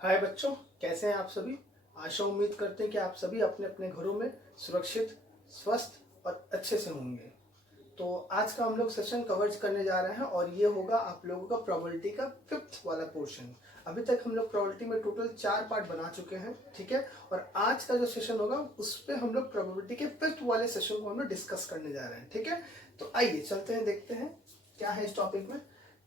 हाय बच्चों, कैसे हैं आप सभी। आशा उम्मीद करते हैं कि आप सभी अपने अपने घरों में सुरक्षित, स्वस्थ और अच्छे से होंगे। तो आज का हम लोग सेशन कवर करने जा रहे हैं और ये होगा आप लोगों का प्रोबेबिलिटी का 5th वाला पोर्शन। अभी तक हम लोग प्रोबेबिलिटी में टोटल 4 पार्ट बना चुके हैं, ठीक है। और आज का जो सेशन होगा उस पर हम लोग प्रोबेबिलिटी के 5th वाले सेशन को हम लोग डिस्कस करने जा रहे हैं, ठीक है। तो आइए चलते हैं, देखते हैं क्या है इस टॉपिक में।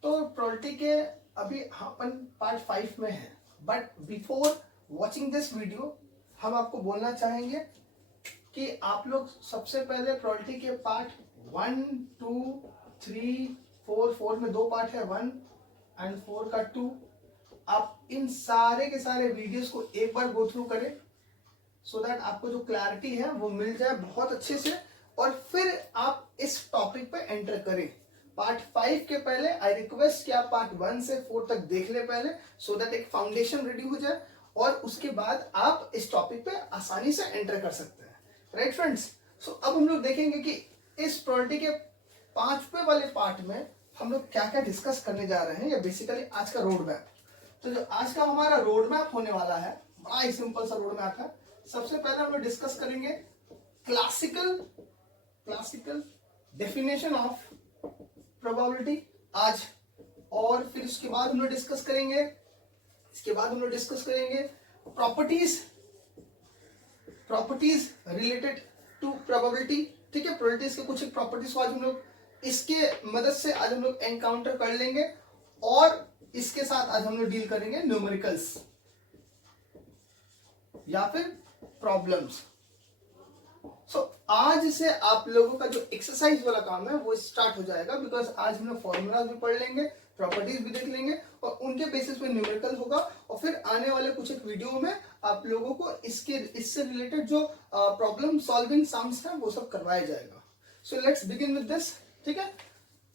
तो प्रोबेबिलिटी के अभी अपन पार्ट 5 में है, but before watching this video हम आपको बोलना चाहेंगे कि आप लोग सबसे पहले प्रोबेबिलिटी के पार्ट 1, 2, 3, 4 में 2 पार्ट है, 1 एंड 4 का 2। आप इन सारे के सारे वीडियोस को एक बार गो थ्रू करें सो दैट आपको जो क्लैरिटी है वो मिल जाए बहुत अच्छे से, और फिर आप इस टॉपिक पे एंटर करें। पार्ट 5 के पहले आई रिक्वेस्ट कि आप पार्ट 1 से 4 तक देख ले पहले, सो दैट एक फाउंडेशन रेडी हो जाए और उसके बाद आप इस टॉपिक पे आसानी से एंटर कर सकते हैं। राइट फ्रेंड्स, सो अब हम लोग देखेंगे कि इस प्रोबेबिलिटी के 5वें वाले पार्ट में हम लोग क्या क्या डिस्कस करने जा रहे हैं, या बेसिकली आज का रोड मैप। तो जो आज का हमारा रोड मैप होने वाला है, बड़ा ही सिंपल सा रोड मैप है। सबसे पहले हम लोग डिस्कस करेंगे क्लासिकल डेफिनेशन ऑफ प्रोबेबिलिटी आज, और फिर उसके बाद हम लोग डिस्कस करेंगे प्रॉपर्टीज रिलेटेड टू प्रोबेबिलिटी, ठीक है। प्रोबेबिलिटीज के कुछ एक प्रॉपर्टीज को आज हम लोग इसके मदद से आज हम लोग एनकाउंटर कर लेंगे, और इसके साथ आज हम लोग डील करेंगे न्यूमेरिकल्स या फिर प्रॉब्लम्स। सो आज से आप लोगों का जो एक्सरसाइज वाला काम है वो स्टार्ट हो जाएगा, बिकॉज आज हम लोग फॉर्मूलाज भी पढ़ लेंगे, प्रॉपर्टीज भी देख लेंगे, और उनके बेसिस पे न्यूमेरिकल होगा। और फिर आने वाले कुछ एक वीडियो में आप लोगों को इससे रिलेटेड जो प्रॉब्लम सॉल्विंग सम्स है वो सब करवाया जाएगा। So let's begin with this, ठीक है।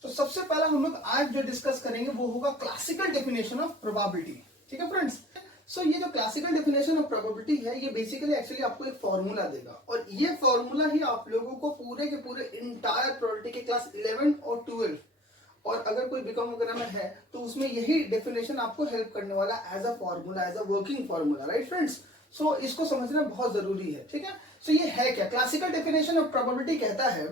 तो सबसे पहला हम लोग आज जो डिस्कस करेंगे वो होगा क्लासिकल डेफिनेशन ऑफ प्रोबेबिलिटी, ठीक है फ्रेंड्स। सो ये जो क्लासिकल डेफिनेशन ऑफ प्रोबेबिलिटी है ये बेसिकली एक्चुअली आपको एक फॉर्मूला देगा, और ये फॉर्मूला ही आप लोगों को पूरे के पूरे इंटायर प्रोबेबिलिटी के क्लास 11 और 12, और अगर कोई बीकॉम वगैरह में है तो उसमें यही डेफिनेशन आपको हेल्प करने वाला as a formula, as a working formula. Right friends, so इसको समझना बहुत जरूरी है, ठीक है। सो ये है क्या, क्लासिकल डेफिनेशन ऑफ प्रोबेबिलिटी कहता है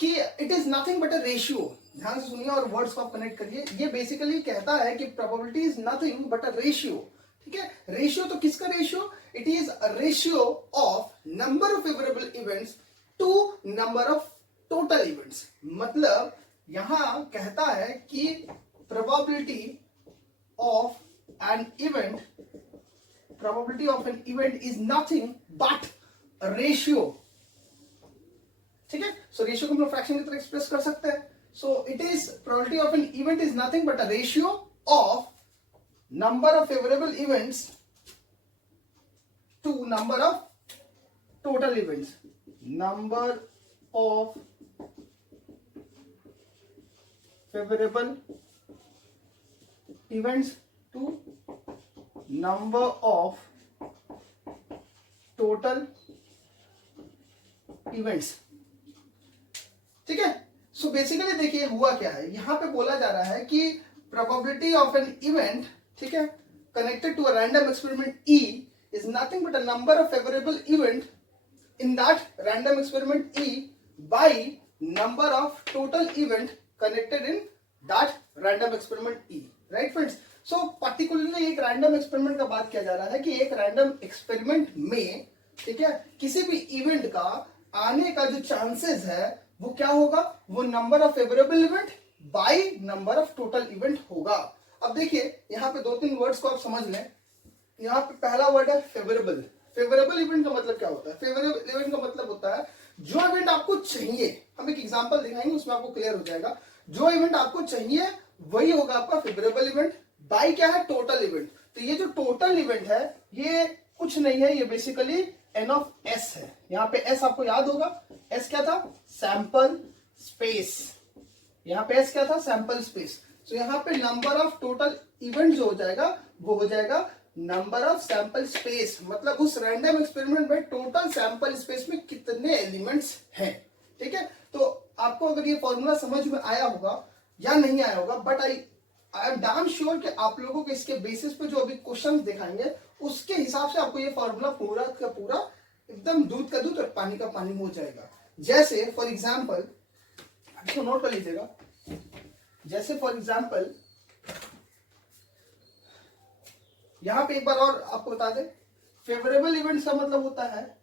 कि it is nothing but a ratio. ध्यान से सुनिए और वर्ड्स को आप कनेक्ट करिए। ये बेसिकली कहता है कि probability is nothing but a ratio, ठीक है। रेशियो तो किसका ratio, it is a ratio of number of favourable events to number of total events. मतलब यहां कहता है कि probability of an event is nothing but ratio, ठीक है। सो रेशियो को हम लोग फ्रैक्शन की तरह एक्सप्रेस कर सकते हैं। So it is probability of an event is nothing but a ratio of number of favorable events to number of total events. Number of favorable events to number of total events, ठीक है। So basically देखिए हुआ क्या है, यहां पे बोला जा रहा है कि probability of an event, ठीक है, connected to a random experiment E is nothing but a number of favorable event in that random experiment E by number of total event connected in that random experiment E. Right friends? So particularly एक random experiment का बात किया जा रहा है कि एक random experiment में, ठीक है, किसी भी event का आने का जो chances है वो क्या होगा, वो number of favorable event by number of total event होगा। अब देखिए यहां पे 2-3 वर्ड्स को आप समझ लें। यहां पे पहला वर्ड है फेवरेबल। फेवरेबल इवेंट का मतलब क्या होता है, फेवरेबल इवेंट का मतलब होता है जो इवेंट आपको चाहिए। हम एक एग्जांपल दिखाएंगे उसमें आपको क्लियर हो जाएगा। जो इवेंट आपको चाहिए वही होगा आपका फेवरेबल इवेंट। बाई क्या है, टोटल इवेंट। तो ये जो टोटल इवेंट है ये कुछ नहीं है, ये बेसिकली एन ऑफ एस है। यहाँ पे एस आपको याद होगा, एस क्या था, सैंपल स्पेस। यहाँ पे एस क्या था, सैंपल स्पेस। तो यहाँ पे नंबर ऑफ टोटल इवेंट जो हो जाएगा वो हो जाएगा नंबर ऑफ सैंपल स्पेस, मतलब उस रैंडम एक्सपेरिमेंट में टोटल सैंपल स्पेस में कितने एलिमेंट्स हैं, ठीक है। तो आपको अगर ये फॉर्मूला समझ में आया होगा या नहीं आया होगा, but I am damn sure कि आप लोगों को इसके बेसिस पे जो अभी क्वेश्चंस दिखाएंगे उसके हिसाब से आपको ये फॉर्मूला पूरा का पूरा एकदम दूध का दूध और पानी का पानी हो जाएगा। जैसे फॉर एग्जाम्पल, इसको नोट कर लीजिएगा, जैसे फॉर एग्जाम्पल यहां पे एक बार और आपको बता दें, फेवरेबल इवेंट का मतलब होता है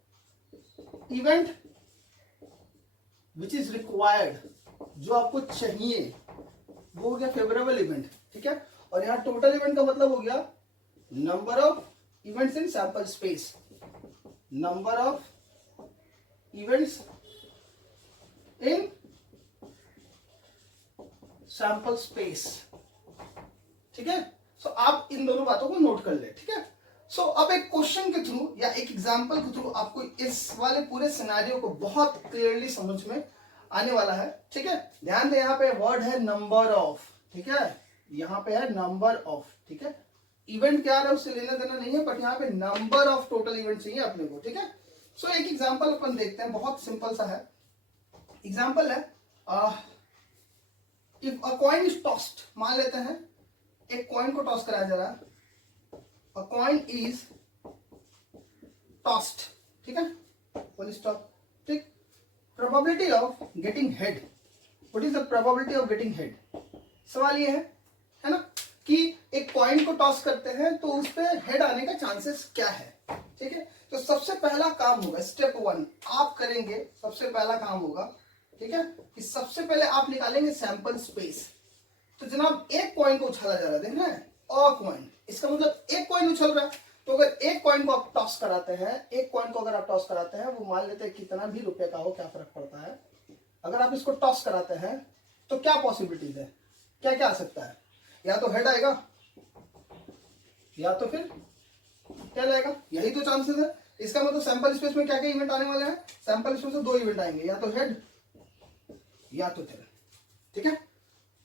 इवेंट विच इज रिक्वायर्ड, जो आपको चाहिए वो हो गया फेवरेबल इवेंट, ठीक है। और यहां टोटल इवेंट का मतलब हो गया number of events in sample space, number of events in sample space, ठीक है। सो आप इन दोनों बातों को नोट कर ले, ठीक है। सो अब एक क्वेश्चन के थ्रू या एक एग्जांपल के थ्रू आपको इस वाले पूरे सिनेरियो को बहुत क्लियरली समझ में आने वाला है, ठीक है। ध्यान दे, यहाँ पे वर्ड है नंबर ऑफ, ठीक है, यहाँ पे है नंबर ऑफ, ठीक है। इवेंट क्या है उससे लेना देना नहीं है, बट यहाँ पे नंबर ऑफ टोटल इवेंट चाहिए अपने को, ठीक है। सो एक एग्जांपल अपन देखते हैं, बहुत सिंपल सा है। एग्जांपल है if a coin is tossed, मान लेते हैं एक कॉइन को टॉस कराया जा रहा है, अ कॉइन इज टॉस्ड, ठीक है, फुल स्टॉप, ठीक। Probability of getting head, what is the probability of getting head? सवाल ये है ना कि एक कॉइन को टॉस करते हैं तो उस पर हेड आने का चांसेस क्या है, ठीक है। तो सबसे पहला काम होगा, स्टेप 1 आप करेंगे, सबसे पहला काम होगा, ठीक है, कि सबसे पहले आप निकालेंगे सैंपल स्पेस। तो जनाब एक कॉइन को उछाला जा रहा है, देख रहे हैं, अ कॉइन, इसका मतलब एक कॉइन उछल रहा है। तो अगर एक कॉइन को आप टॉस कराते हैं, एक कॉइन को अगर आप टॉस कराते हैं, वो मान लेते हैं कितना भी रुपए का हो, क्या फर्क पड़ता है। अगर आप इसको टॉस कराते हैं तो क्या पॉसिबिलिटीज है, क्या क्या आ सकता है? या तो हेड आएगा या तो फिर टेल आएगा, यही तो चांसेस है। इसका मतलब सैंपल स्पेस में क्या क्या इवेंट आने वाले हैं? सैंपल स्पेस में 2 इवेंट आएंगे, या तो हेड या तो टेल, ठीक है।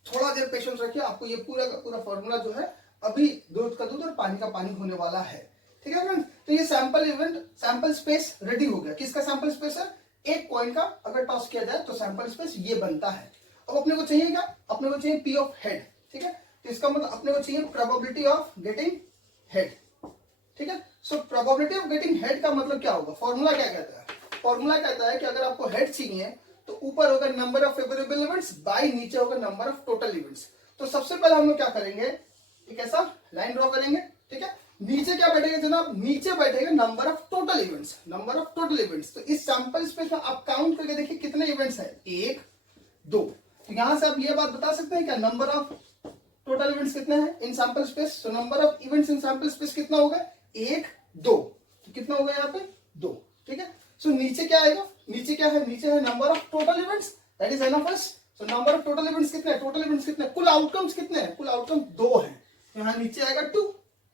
थोड़ा देर पेशेंस रखिए, आपको ये पूरा का पूरा फॉर्मूला जो है अभी दूध का दूध और पानी का पानी होने वाला है, ठीक है फ्रेंड्स। तो ये sample event, sample space ready हो गया। किसका सैंपल स्पेस है? एक कॉइन का अगर टॉस किया जाए तो सैंपल स्पेस ये बनता है। अब अपने को चाहिए क्या? अपने को चाहिए पी ऑफ हेड, ठीक है। तो इसका मतलब अपने को चाहिए प्रोबेबिलिटी ऑफ गेटिंग हेड, ठीक है। So probability of getting head का मतलब क्या होगा? फॉर्मूला क्या कहता है? फॉर्मूला कहता है कि अगर आपको हेड चाहिए तो ऊपर होगा number of favourable events, by नीचे होगा नंबर ऑफ टोटल इवेंट्स। तो सबसे पहले हम लोग क्या करेंगे, एक ऐसा लाइन ड्रॉ करेंगे, ठीक है। नीचे क्या बैठेगा जनाब? नीचे बैठेगा number of total events, number of total events. तो इस सैंपल स्पेस में आप काउंट करके देखिए कितने इवेंट्स हैं, 1 2। तो यहां से आप ये बात बता सकते हैं क्या नंबर ऑफ टोटल इवेंट्स कितने हैं इन सैंपल स्पेस? तो number of events in sample space कितना होगा? 1 2। तो कितना होगा यहाँ पे? 2, ठीक है। सो नीचे क्या आएगा? नीचे क्या है? नीचे है number of total events, that is an of us. So number of total events कितने हैं? टोटल इवेंट्स कितने हैं? कुल आउटकम्स कितने हैं? कुल आउटकम 2 हैं। यहाँ नीचे आएगा 2,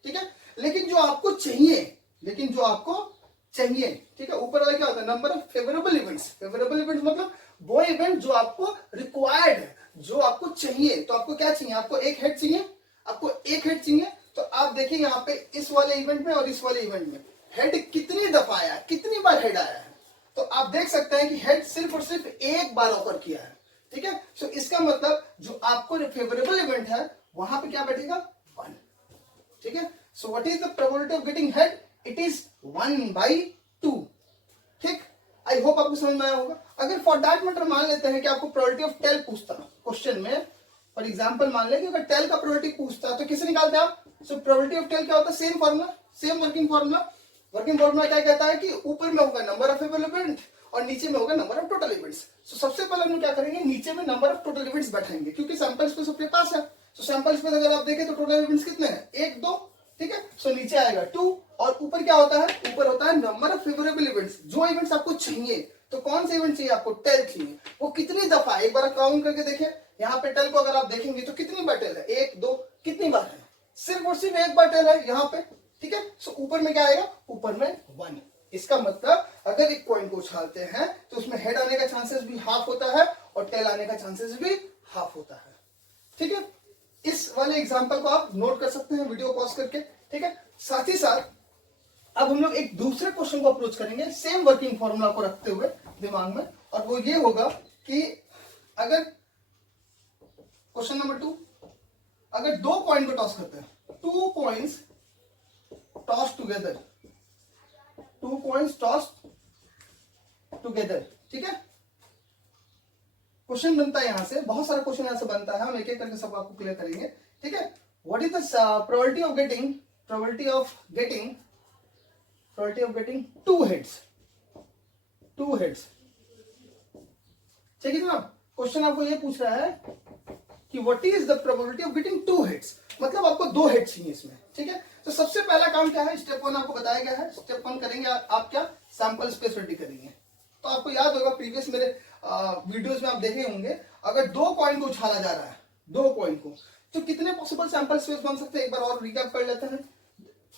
ठीक है। लेकिन जो आपको चाहिए, ठीक है, ऊपर वाला क्या होता है? Number of favourable events. Favourable events मतलब वो इवेंट जो आपको रिक्वायर्ड है, जो आपको चाहिए। तो आपको क्या चाहिए? आपको एक हेड चाहिए, आपको एक हेड चाहिए। तो आप देखिए यहाँ पे इस वाले इवेंट में और इस वाले इवेंट में हेड कितनी दफा आया, कितनी बार हेड आया है। तो आप देख सकते हैं कि हेड सिर्फ और सिर्फ एक बार ऑफर किया है, ठीक है। सो इसका मतलब जो आपको फेवरेबल इवेंट है वहां पे क्या बैठेगा? 1, ठीक है। So what is the probability of getting head? It is 1/2, ठीक। आई होप आपको समझ में आया होगा। अगर फॉर दैट मैटर मान लेते हैं कि आपको प्रोबेबिलिटी ऑफ टेल पूछता क्वेश्चन में, फॉर एग्जांपल मान लें कि अगर टेल का प्रोबेबिलिटी पूछता तो किसे निकालते आप? सो प्रोबेबिलिटी ऑफ टेल क्या होता है? Same formula, same working formula. Working formula क्या कहता है कि ऊपर में होगा नंबर ऑफ फेवरेबल इवेंट और नीचे में होगा नंबर ऑफ टोटल इवेंट्स। सो सबसे पहले हम क्या करेंगे? नीचे में नंबर ऑफ टोटल इवेंट्स बैठाएंगे, क्योंकि सैंपल स्पेस अपने पास है। सो सैंपल स्पेस अगर आप देखें तो टोटल इवेंट्स कितने हैं? 1 2, ठीक है। सो नीचे आएगा 2 और ऊपर क्या होता है? ऊपर होता है नंबर ऑफ फेवरेबल इवेंट्स, जो इवेंट्स आपको चाहिए। तो कौन से इवेंट चाहिए आपको? टेल चाहिए। वो कितनी दफा? एक बार काउंट करके देखें, यहाँ पे टेल को अगर आप देखेंगे तो कितनी बार टेल है? 1 2, कितनी बार है? सिर्फ और सिर्फ एक बार टेल है यहाँ पे, ठीक है। सो ऊपर में क्या आएगा? ऊपर में 1। इसका मतलब अगर एक कॉइन को उछालते हैं तो उसमें हेड आने का चांसेस भी हाफ होता है और टेल आने का चांसेस भी हाफ होता है, ठीक है। इस वाले एग्जांपल को आप नोट कर सकते हैं वीडियो पॉज करके, ठीक है। साथ ही साथ अब हम लोग एक दूसरे क्वेश्चन को अप्रोच करेंगे सेम वर्किंग फॉर्मूला को रखते हुए दिमाग में, और वो ये होगा कि अगर क्वेश्चन नंबर 2, अगर दो कॉइन को टॉस करते हैं, two coins toss together, two coins toss together, ठीक है। क्वेश्चन बनता है यहां से, बहुत सारा क्वेश्चन यहां से बनता है, हम एक एक करके सब आपको क्लियर करेंगे, ठीक है। What is the probability of getting, probability of getting two heads, two heads, ठीक है जनाब। क्वेश्चन आपको ये पूछ रहा है कि what is the probability of getting two heads, मतलब आपको दो हेड चाहिए इसमें, ठीक है। तो सबसे पहला काम क्या है, स्टेप वन आपको बताया गया है, स्टेप वन करेंगे आप क्या, सैंपल स्पेस रेडी करेंगे। तो आपको याद होगा प्रीवियस मेरे वीडियोस में आप देखे होंगे, अगर दो कॉइन को उछाला जा रहा है, दो कॉइन को, तो कितने पॉसिबल सैंपल स्पेस बन सकते हैं, एक बार और रिकैप कर लेते हैं।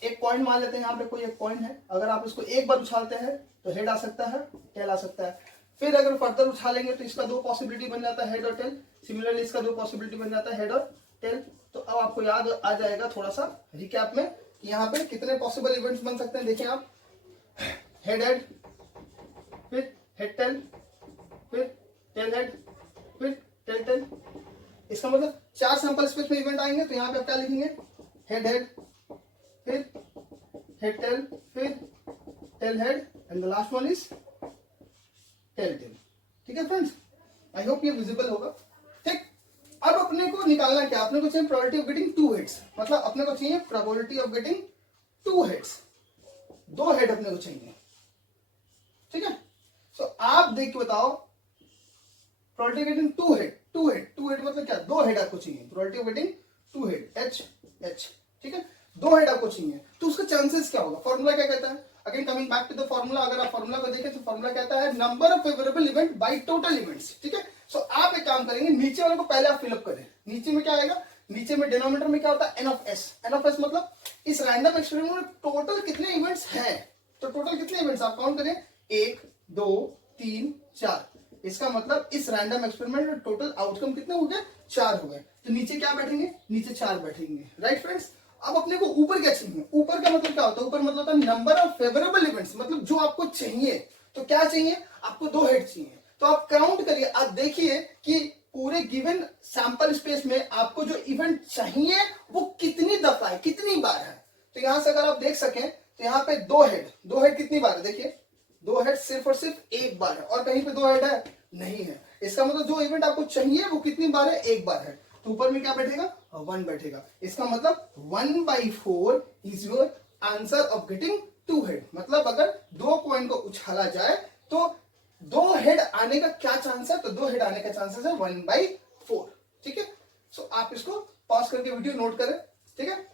एक कॉइन मान लेते हैं, यहाँ पे कोई एक कॉइन है, अगर आप इसको एक बार उछालते हैं तो हेड आ सकता है, टेल आ सकता है। फिर अगर फर्दर उछालेंगे तो इसका दो पॉसिबिलिटी बन जाता है, हेड और टेल। सिमिलरली इसका दो पॉसिबिलिटी बन जाता है, हेड और टेल। तो अब आपको याद आ जाएगा थोड़ा सा रिकैप में कि यहाँ पे कितने पॉसिबल इवेंट्स बन सकते हैं। देखिए आप, हेड हेड, फिर हेड टेल, फिर टेल हेड, फिर टेल टेल। इसका मतलब चार सैंपल स्पेस में इवेंट आएंगे। तो यहाँ पे आप क्या लिखेंगे, हेड हेड, फिर हेड टेल, फिर tail head, and the last one is tail tail, ठीक है फ्रेंड्स। आई होप ये विजिबल होगा, ठीक। अब अपने को निकालना क्या, अपने को चाहिए probability of getting two heads, मतलब अपने को चाहिए probability of getting two heads, दो हेड अपने को चाहिए, ठीक है। सो आप देख के बताओ, probability of getting two head, two head, two head मतलब क्या, दो हेड आपको चाहिए, probability of getting two head, H H, ठीक है, दो हेड आपको चाहिए। तो उसका चांसेस क्या होगा, फॉर्मूला क्या कहता है, again coming back to the formula, अगर आप फॉर्मूला को देखें तो फॉर्मूला कहता है number of favourable event by total events, ठीक है। सो आप एक काम करेंगे, नीचे वाले को पहले आप फिलअप करें। नीचे में क्या आएगा, नीचे में डिनोमिनेटर में क्या होता है, N of S. N of S मतलब इस रैंडम एक्सपेरिमेंट में टोटल कितने इवेंट्स हैं, तो टोटल कितने इवेंट्स आप काउंट करें, 1 2 3 4। इसका मतलब इस रैंडम एक्सपेरिमेंट में टोटल आउटकम कितने हो गए, 4 हो गए। तो नीचे क्या बैठेंगे, नीचे 4 बैठेंगे, राइट फ्रेंड्स। अब अपने को ऊपर क्या चाहिए, ऊपर का मतलब क्या होता है, ऊपर मतलब होता है नंबर ऑफ फेवरेबल इवेंट्स, मतलब जो आपको चाहिए। तो क्या चाहिए, आपको दो हेड चाहिए। तो आप काउंट करिए, आप देखिए कि पूरे गिवन सैंपल स्पेस में आपको जो इवेंट चाहिए वो कितनी दफा है, कितनी बार है। तो यहां से अगर आप देख सकें तो यहाँ पे दो हेड कितनी बार है, देखिए दो हेड सिर्फ और सिर्फ एक बार है, और कहीं पे दो हेड है नहीं है। इसका मतलब जो इवेंट आपको चाहिए वो कितनी बार है, एक बार है। तो ऊपर में क्या बैठेगा, 1 बैठेगा। इसका मतलब 1/4 is your answer of getting two head. मतलब अगर दो कॉइन को उछाला जाए तो दो हेड आने का क्या चांस है, तो दो हेड आने का चांसेस है 1/4, ठीक है। सो आप इसको पॉज करके वीडियो नोट करें, ठीक है।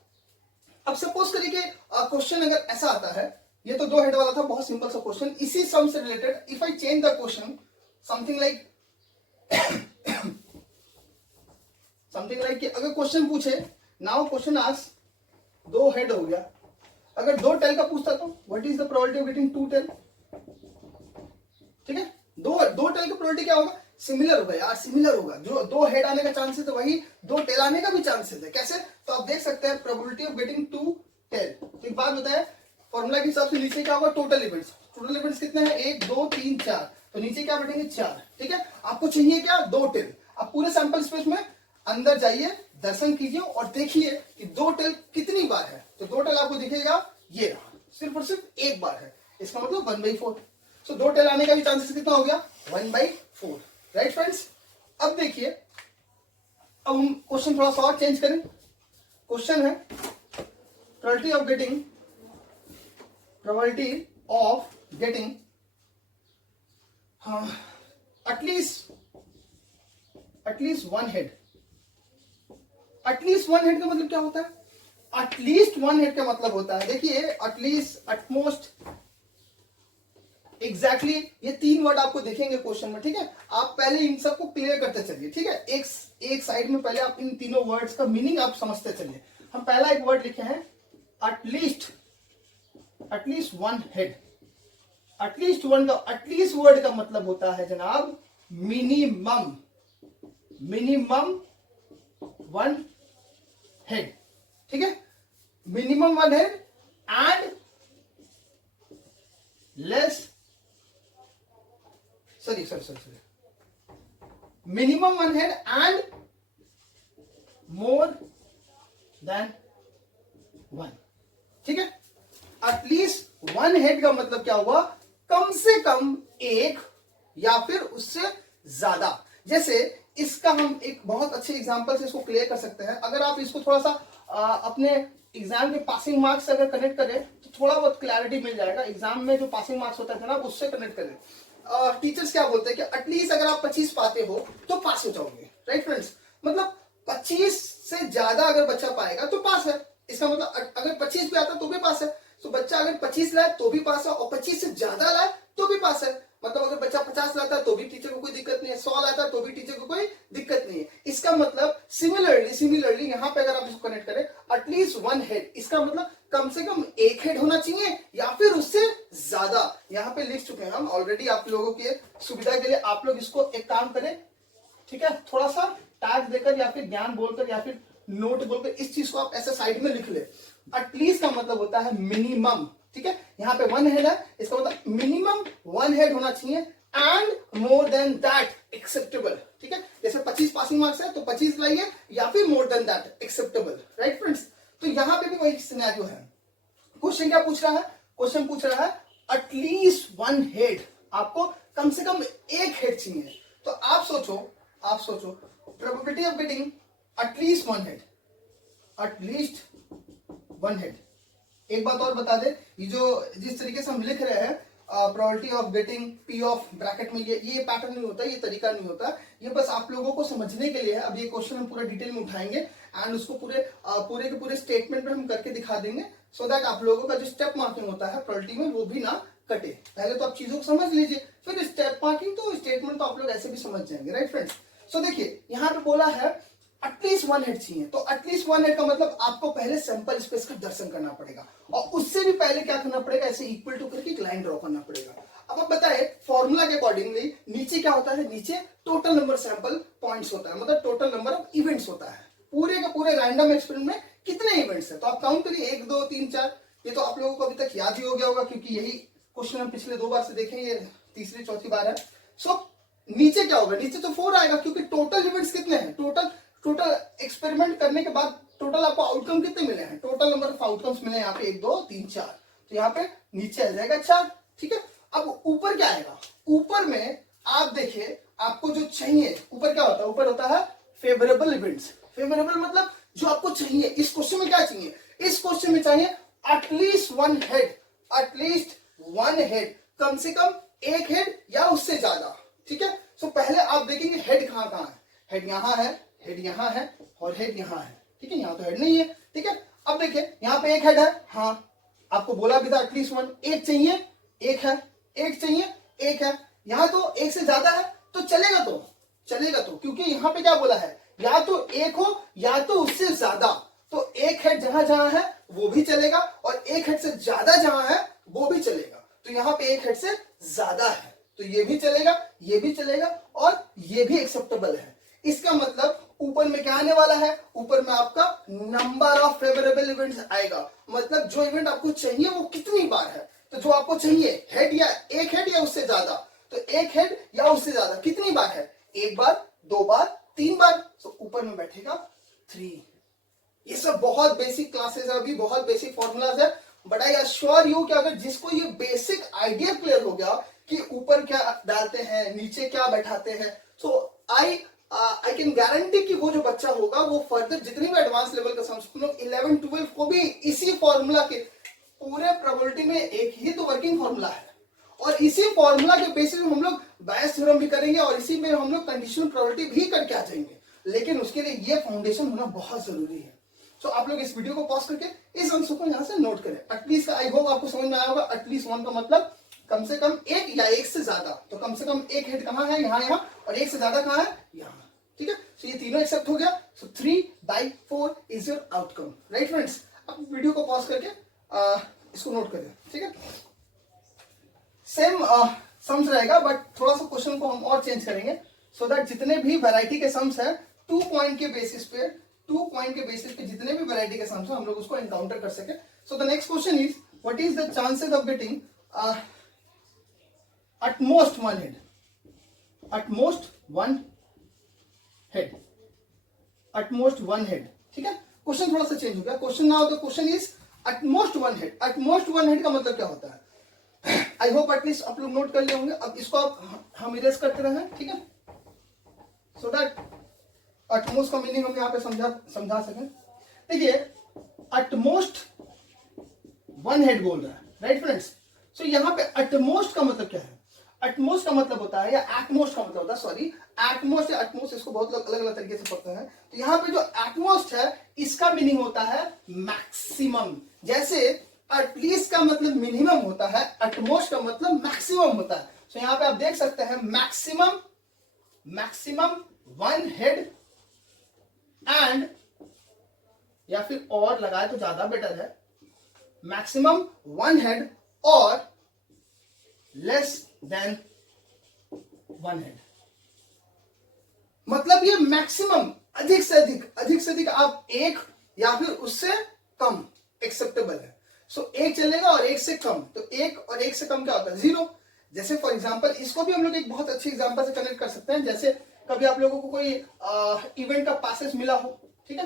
अब सपोज करिए कि क्वेश्चन अगर ऐसा आता है, ये तो दो हेड वाला था, बहुत सिंपल सा क्वेश्चन, इसी सम से related if I change the question something like कि अगर क्वेश्चन पूछे, नाउ क्वेश्चन आस्क दो हेड हो गया, अगर दो टेल का पूछता तो what is the probability of getting two tail, ठीक है। दो टेल की प्रोबेबिलिटी क्या होगा, सिमिलर होगा यार, सिमिलर होगा। जो दो हेड आने का चांसेस है वही दो टेल आने का भी चांसेस है। कैसे, तो आप देख सकते हैं probability of getting two tail. तो एक बात बताए, फॉर्मूला के हिसाब से नीचे क्या होगा, टोटल इवेंट्स। टोटल इवेंट्स कितने हैं, 1 2 3 4। तो नीचे क्या बैठेंगे, 4, ठीक है। आपको चाहिए क्या, दो टेल। आप पूरे सैंपल स्पेस में अंदर जाइए, दर्शन कीजिए और देखिए कि दो टेल कितनी बार है। तो दो टेल आपको दिखेगा, ये रहा, सिर्फ और सिर्फ एक बार है। इसका मतलब 1/4। सो दो टेल आने का भी चांसेस कितना हो गया, 1/4, राइट फ्रेंड्स। अब देखिए, अब हम क्वेश्चन थोड़ा सा और चेंज करें। क्वेश्चन है probability of getting at least one head. At least one head का मतलब क्या होता है, एटलीस्ट वन हेड का मतलब होता है, देखिए एटलीस्ट, एटमोस्ट, एग्जैक्टली, ये तीन वर्ड आपको देखेंगे क्वेश्चन में, ठीक है। आप पहले इन सबको क्लियर करते चलिए, ठीक है। एक साइड में पहले आप इन तीनों वर्ड्स का मीनिंग आप समझते चलिए। हम पहला एक वर्ड लिखे हैं at least one head. At least one का, एटलीस्ट वर्ड का मतलब होता है जनाब मिनिमम वन हेड, ठीक है। Minimum one head and less, sorry minimum one head and more than 1, ठीक है। एटलीस्ट 1 हेड का मतलब क्या हुआ, कम से कम एक या फिर उससे ज्यादा। जैसे इसका हम एक बहुत अच्छे एग्जांपल से इसको क्लियर कर सकते हैं। अगर आप इसको थोड़ा सा अपने एग्जाम के पासिंग मार्क्स से अगर कनेक्ट करें तो थोड़ा बहुत क्लैरिटी मिल जाएगा। एग्जाम में जो पासिंग मार्क्स होता है ना, उससे कनेक्ट करें। टीचर्स क्या बोलते हैं कि एटलीस्ट अगर आप 25 पाते हो तो पास हो जाओगे, राइट फ्रेंड्स। मतलब 25 से ज्यादा अगर बच्चा पाएगा तो पास है। इसका मतलब अगर 25 भी आता तो भी पास है। तो बच्चा अगर 25 लाए तो भी पास है, और 25 से ज्यादा लाए तो भी पास है। मतलब अगर बच्चा 50 लाता है तो भी टीचर को कोई दिक्कत नहीं है, 100 लाता है तो भी टीचर को कोई दिक्कत नहीं है। इसका मतलब सिमिलरली यहाँ पे अगर आप इसको कनेक्ट करें, एटलीस्ट 1 हेड, इसका मतलब कम से कम एक हेड होना चाहिए या फिर उससे ज्यादा। यहाँ पे लिख चुके हैं हम ऑलरेडी, आप लोगों के सुविधा के लिए आप लोग इसको एक काम करें, ठीक है, थोड़ा सा टैग देकर या फिर ज्ञान बोलकर या फिर नोट बोलकर इस चीज को आप ऐसे साइड में लिख ले। एटलीस्ट का मतलब होता है मिनिमम, ठीक है। यहाँ पे 1 हेड है, इसका मतलब मिनिमम 1 हेड होना चाहिए, and more than that acceptable, ठीक है। जैसे 25 पासिंग मार्क्स है तो 25 लाइए या फिर more than that acceptable, right friends. तो यहाँ पे भी वही सिनेरियो है। क्वेश्चन क्या पूछ रहा है, क्वेश्चन पूछ रहा है एटलीस्ट 1 हेड, आपको कम से कम एक हेड चाहिए। तो आप सोचो probability of getting at least 1 head, at least 1 head. एक बात और बता दे, ये जो जिस तरीके से हम लिख रहे हैं probability of getting P of bracket में, ये पैटर्न नहीं होता, ये तरीका नहीं होता, ये बस आप लोगों को समझने के लिए है। अब ये क्वेश्चन हम पूरा डिटेल में उठाएंगे एंड उसको पूरे के पूरे स्टेटमेंट में हम करके दिखा देंगे, सो दैट आप लोगों का जो स्टेप मार्किंग होता है प्रोबेबिलिटी में वो भी ना कटे। पहले तो आप चीजों को समझ लीजिए, फिर स्टेप मार्किंग तो स्टेटमेंट तो आप लोग ऐसे भी समझ जाएंगे, राइट फ्रेंड्स। सो देखिए यहाँ पे बोला है एटलीस्ट 1 हेड चाहिए, तो एटलीस्ट 1 हेड का मतलब आपको पहले सैंपल स्पेस का दर्शन करना पड़ेगा, और उससे भी पहले क्या करना पड़ेगा, ऐसे इक्वल टू करके एक लाइन ड्रॉ करना पड़ेगा। अब आप बताए फॉर्मूला के अकॉर्डिंगली नीचे क्या होता है, नीचे टोटल नंबर सैंपल पॉइंट्स होता है, मतलब टोटल नंबर ऑफ इवेंट्स होता है। पूरे के पूरे रैंडम एक्सपेरिमेंट में कितने इवेंट्स है, तो आप काउंट करिए 1 2 3 4। ये तो आप लोगों को अभी तक याद ही हो गया होगा, क्योंकि यही क्वेश्चन हम पिछले 2 बार से देखें, ये तीसरी चौथी बार है। सो नीचे क्या होगा, नीचे तो 4 आएगा, क्योंकि टोटल इवेंट्स कितने हैं, टोटल एक्सपेरिमेंट करने के बाद टोटल आपको आउटकम कितने मिले हैं, टोटल नंबर ऑफ आउटकम्स मिले यहाँ पे 1 2 3 4, तो यहाँ पे नीचे आ जाएगा 4, ठीक है। अब ऊपर क्या आएगा, ऊपर में आप देखिए आपको जो चाहिए, ऊपर क्या होता है, ऊपर होता है फेवरेबल इवेंट्स। फेवरेबल मतलब जो आपको चाहिए, इस क्वेश्चन में क्या चाहिए, इस क्वेश्चन में चाहिए एटलीस्ट 1 हेड, एटलीस्ट 1 हेड, कम से कम एक हेड या उससे ज्यादा, ठीक है। सो पहले आप देखेंगे हेड कहाँ कहाँ है, हेड यहाँ है, हेड यहाँ है और हेड यहाँ है, ठीक है। यहाँ तो हेड नहीं है, ठीक है। अब देखिए यहाँ पे एक हेड है, हाँ आपको बोला भी था एटलीस्ट 1, एक चाहिए, एक है, एक चाहिए, एक है। यहाँ तो एक से ज्यादा है तो चलेगा तो, क्योंकि यहाँ पे क्या बोला है, या तो एक हो या तो उससे ज्यादा। तो एक हेड जहां जहां है वो भी चलेगा, और एक हेड से ज्यादा जहां है वो भी चलेगा। तो यहाँ पे एक हेड से ज्यादा है तो ये भी चलेगा, ये भी चलेगा, और ये भी एक्सेप्टेबल है। इसका मतलब ऊपर में क्या आने वाला है, ऊपर में आपका नंबर ऑफ फेवरेबल इवेंट्स आएगा, मतलब जो इवेंट आपको चाहिए वो कितनी बार है। तो जो आपको चाहिए हेड या एक हेड या उससे ज्यादा, तो एक हेड या उससे ज्यादा कितनी बार है, 1 बार 2 बार 3 बार, तो ऊपर में बैठेगा 3। ये सब बहुत बेसिक क्लासेस है, अभी बहुत बेसिक फॉर्मूलाज है, बट आई अश्योर यू कि अगर जिसको ये बेसिक आइडिया क्लियर हो गया कि ऊपर क्या डालते हैं नीचे क्या बैठाते हैं, सो आई कैन गारंटी कि वो जो बच्चा होगा वो फर्दर जितनी भी एडवांस लेवल का सम्स 11 12 को भी इसी फॉर्मूला के पूरे प्रोबेबिलिटी में एक ही तो वर्किंग फॉर्मूला है, और इसी फॉर्मूला के बेसिस में हम लोग बायस थ्योरम भी करेंगे और इसी में हम लोग कंडीशनल प्रोबेबिलिटी भी करके आ जाएंगे। लेकिन उसके लिए ये फाउंडेशन होना बहुत जरूरी है। तो आप लोग इस वीडियो को पॉज करके इस आंसर को यहाँ से नोट करें। एटलीस्ट आई होप आपको समझ में आया होगा। एटलीस्ट 1 का मतलब कम से कम एक या एक से ज्यादा, तो कम से कम एक हेड कहाँ है, यहाँ, और एक से ज्यादा कहाँ है, यहाँ, ठीक है। तो ये तीनों एक्सेप्ट हो गया। सो 3/4 is your outcome, right friends. अब वीडियो को पॉज करके इसको नोट करें, ठीक है। सेम सम्स रहेगा, बट थोड़ा सा क्वेश्चन को हम और चेंज करेंगे, सो दैट जितने भी वैरायटी के सम्स है 2 पॉइंट के बेसिस पे जितने भी वैरायटी के सम्स है हम लोग उसको एनकाउंटर कर सके। So the next question is what is the chances of getting at most one head, at most one head, at most one head, ठीक है। क्वेश्चन थोड़ा सा चेंज हो गया। Question now the question is at most one head. At most one head का मतलब क्या होता है? आई होप एटलीस्ट आप लोग नोट कर लिए होंगे। अब इसको आप हम इरेज करते रहे, ठीक है, सो दैट एटमोस्ट का मीनिंग हम यहाँ पे समझा सकें। देखिए एटमोस्ट वन हेड बोल रहा है, राइट फ्रेंड्स। सो यहाँ पे एटमोस्ट का मतलब क्या है? एटमोस्ट का मतलब होता है, या एटमोस्ट का मतलब होता है, सॉरी, एटमोस्ट या एटमोस्ट, इसको बहुत लोग अलग अलग तरीके से पढ़ते हैं। तो यहाँ पे जो एटमोस्ट है इसका मीनिंग होता है मैक्सिमम। जैसे एटलीस्ट का मतलब मिनिमम होता है, एटमोस्ट का मतलब मैक्सिमम होता है। तो यहाँ पे आप देख सकते हैं मैक्सिमम वन हेड एंड, या फिर और लगाए तो ज्यादा बेटर है, मैक्सिमम वन हेड और लेस देन वन हेड। मतलब ये मैक्सिमम अधिक से अधिक आप एक या फिर उससे कम एक्सेप्टेबल है। सो एक चलेगा और एक से कम, तो एक और एक से कम क्या होता है? जीरो। जैसे फॉर एग्जांपल इसको भी हम लोग एक बहुत अच्छी एग्जांपल से कनेक्ट कर सकते हैं। जैसे कभी आप लोगों को कोई इवेंट का पासेस मिला हो, ठीक है,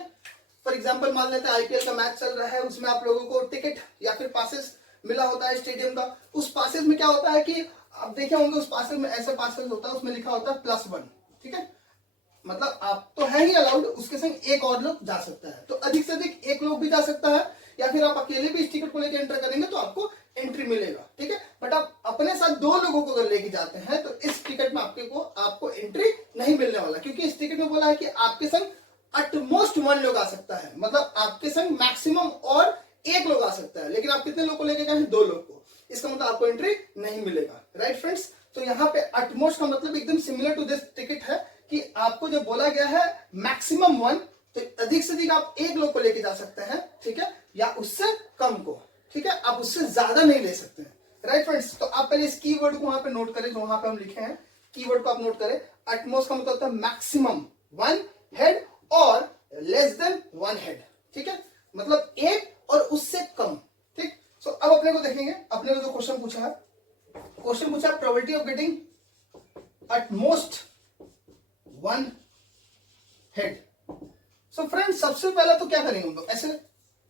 फॉर एग्जांपल मान लेते हैं आईपीएल का मैच चल रहा है, उसमें आप लोगों को टिकट या फिर पासेस मिला होता है स्टेडियम का। उस पासेस में क्या होता है कि आप देखे होंगे, उस पासेस में ऐसे पासेस होता है, उसमें लिखा होता है +1, ठीक है, मतलब आप तो है ही अलाउड, उसके संग एक और लोग जा सकता है। तो अधिक से अधिक एक लोग भी जा सकता है, या फिर आप अकेले भी इस टिकट को लेकर एंटर करेंगे तो आपको एंट्री मिलेगा, ठीक है। बट आप अपने साथ दो लोगों को अगर लेके जाते हैं तो इस टिकट में आपको एंट्री नहीं मिलने वाला, क्योंकि इस टिकट में बोला है कि आपके संग एटमोस्ट 1 लोग आ सकता है, मतलब आपके संग मैक्सिमम और एक लोग आ सकता है। लेकिन आप कितने लोग को लेके गए हैं? 2 लोग को। इसका मतलब आपको एंट्री नहीं मिलेगा, राइट फ्रेंड्स। तो यहाँ पे एटमोस्ट का मतलब एकदम सिमिलर टू दिस टिकट है कि आपको जो बोला गया है मैक्सिमम 1, तो अधिक से अधिक आप एक लोग को लेके जा सकते हैं, ठीक है, या उससे कम को, ठीक है, आप उससे ज्यादा नहीं ले सकते हैं, राइट फ्रेंड्स। तो आप पहले इस कीवर्ड को वहां पे नोट करें, जो वहां पे हम लिखे हैं, कीवर्ड को आप नोट करें। एटमोस्ट का मतलब होता है मैक्सिमम 1 हेड और लेस देन 1 हेड, ठीक है, मतलब एक और उससे कम, ठीक। सो अब अपने को देखेंगे, अपने को जो क्वेश्चन पूछा है, probability of getting at most 1 head. So friends सबसे पहला तो क्या करेंगे हम लोग? ऐसे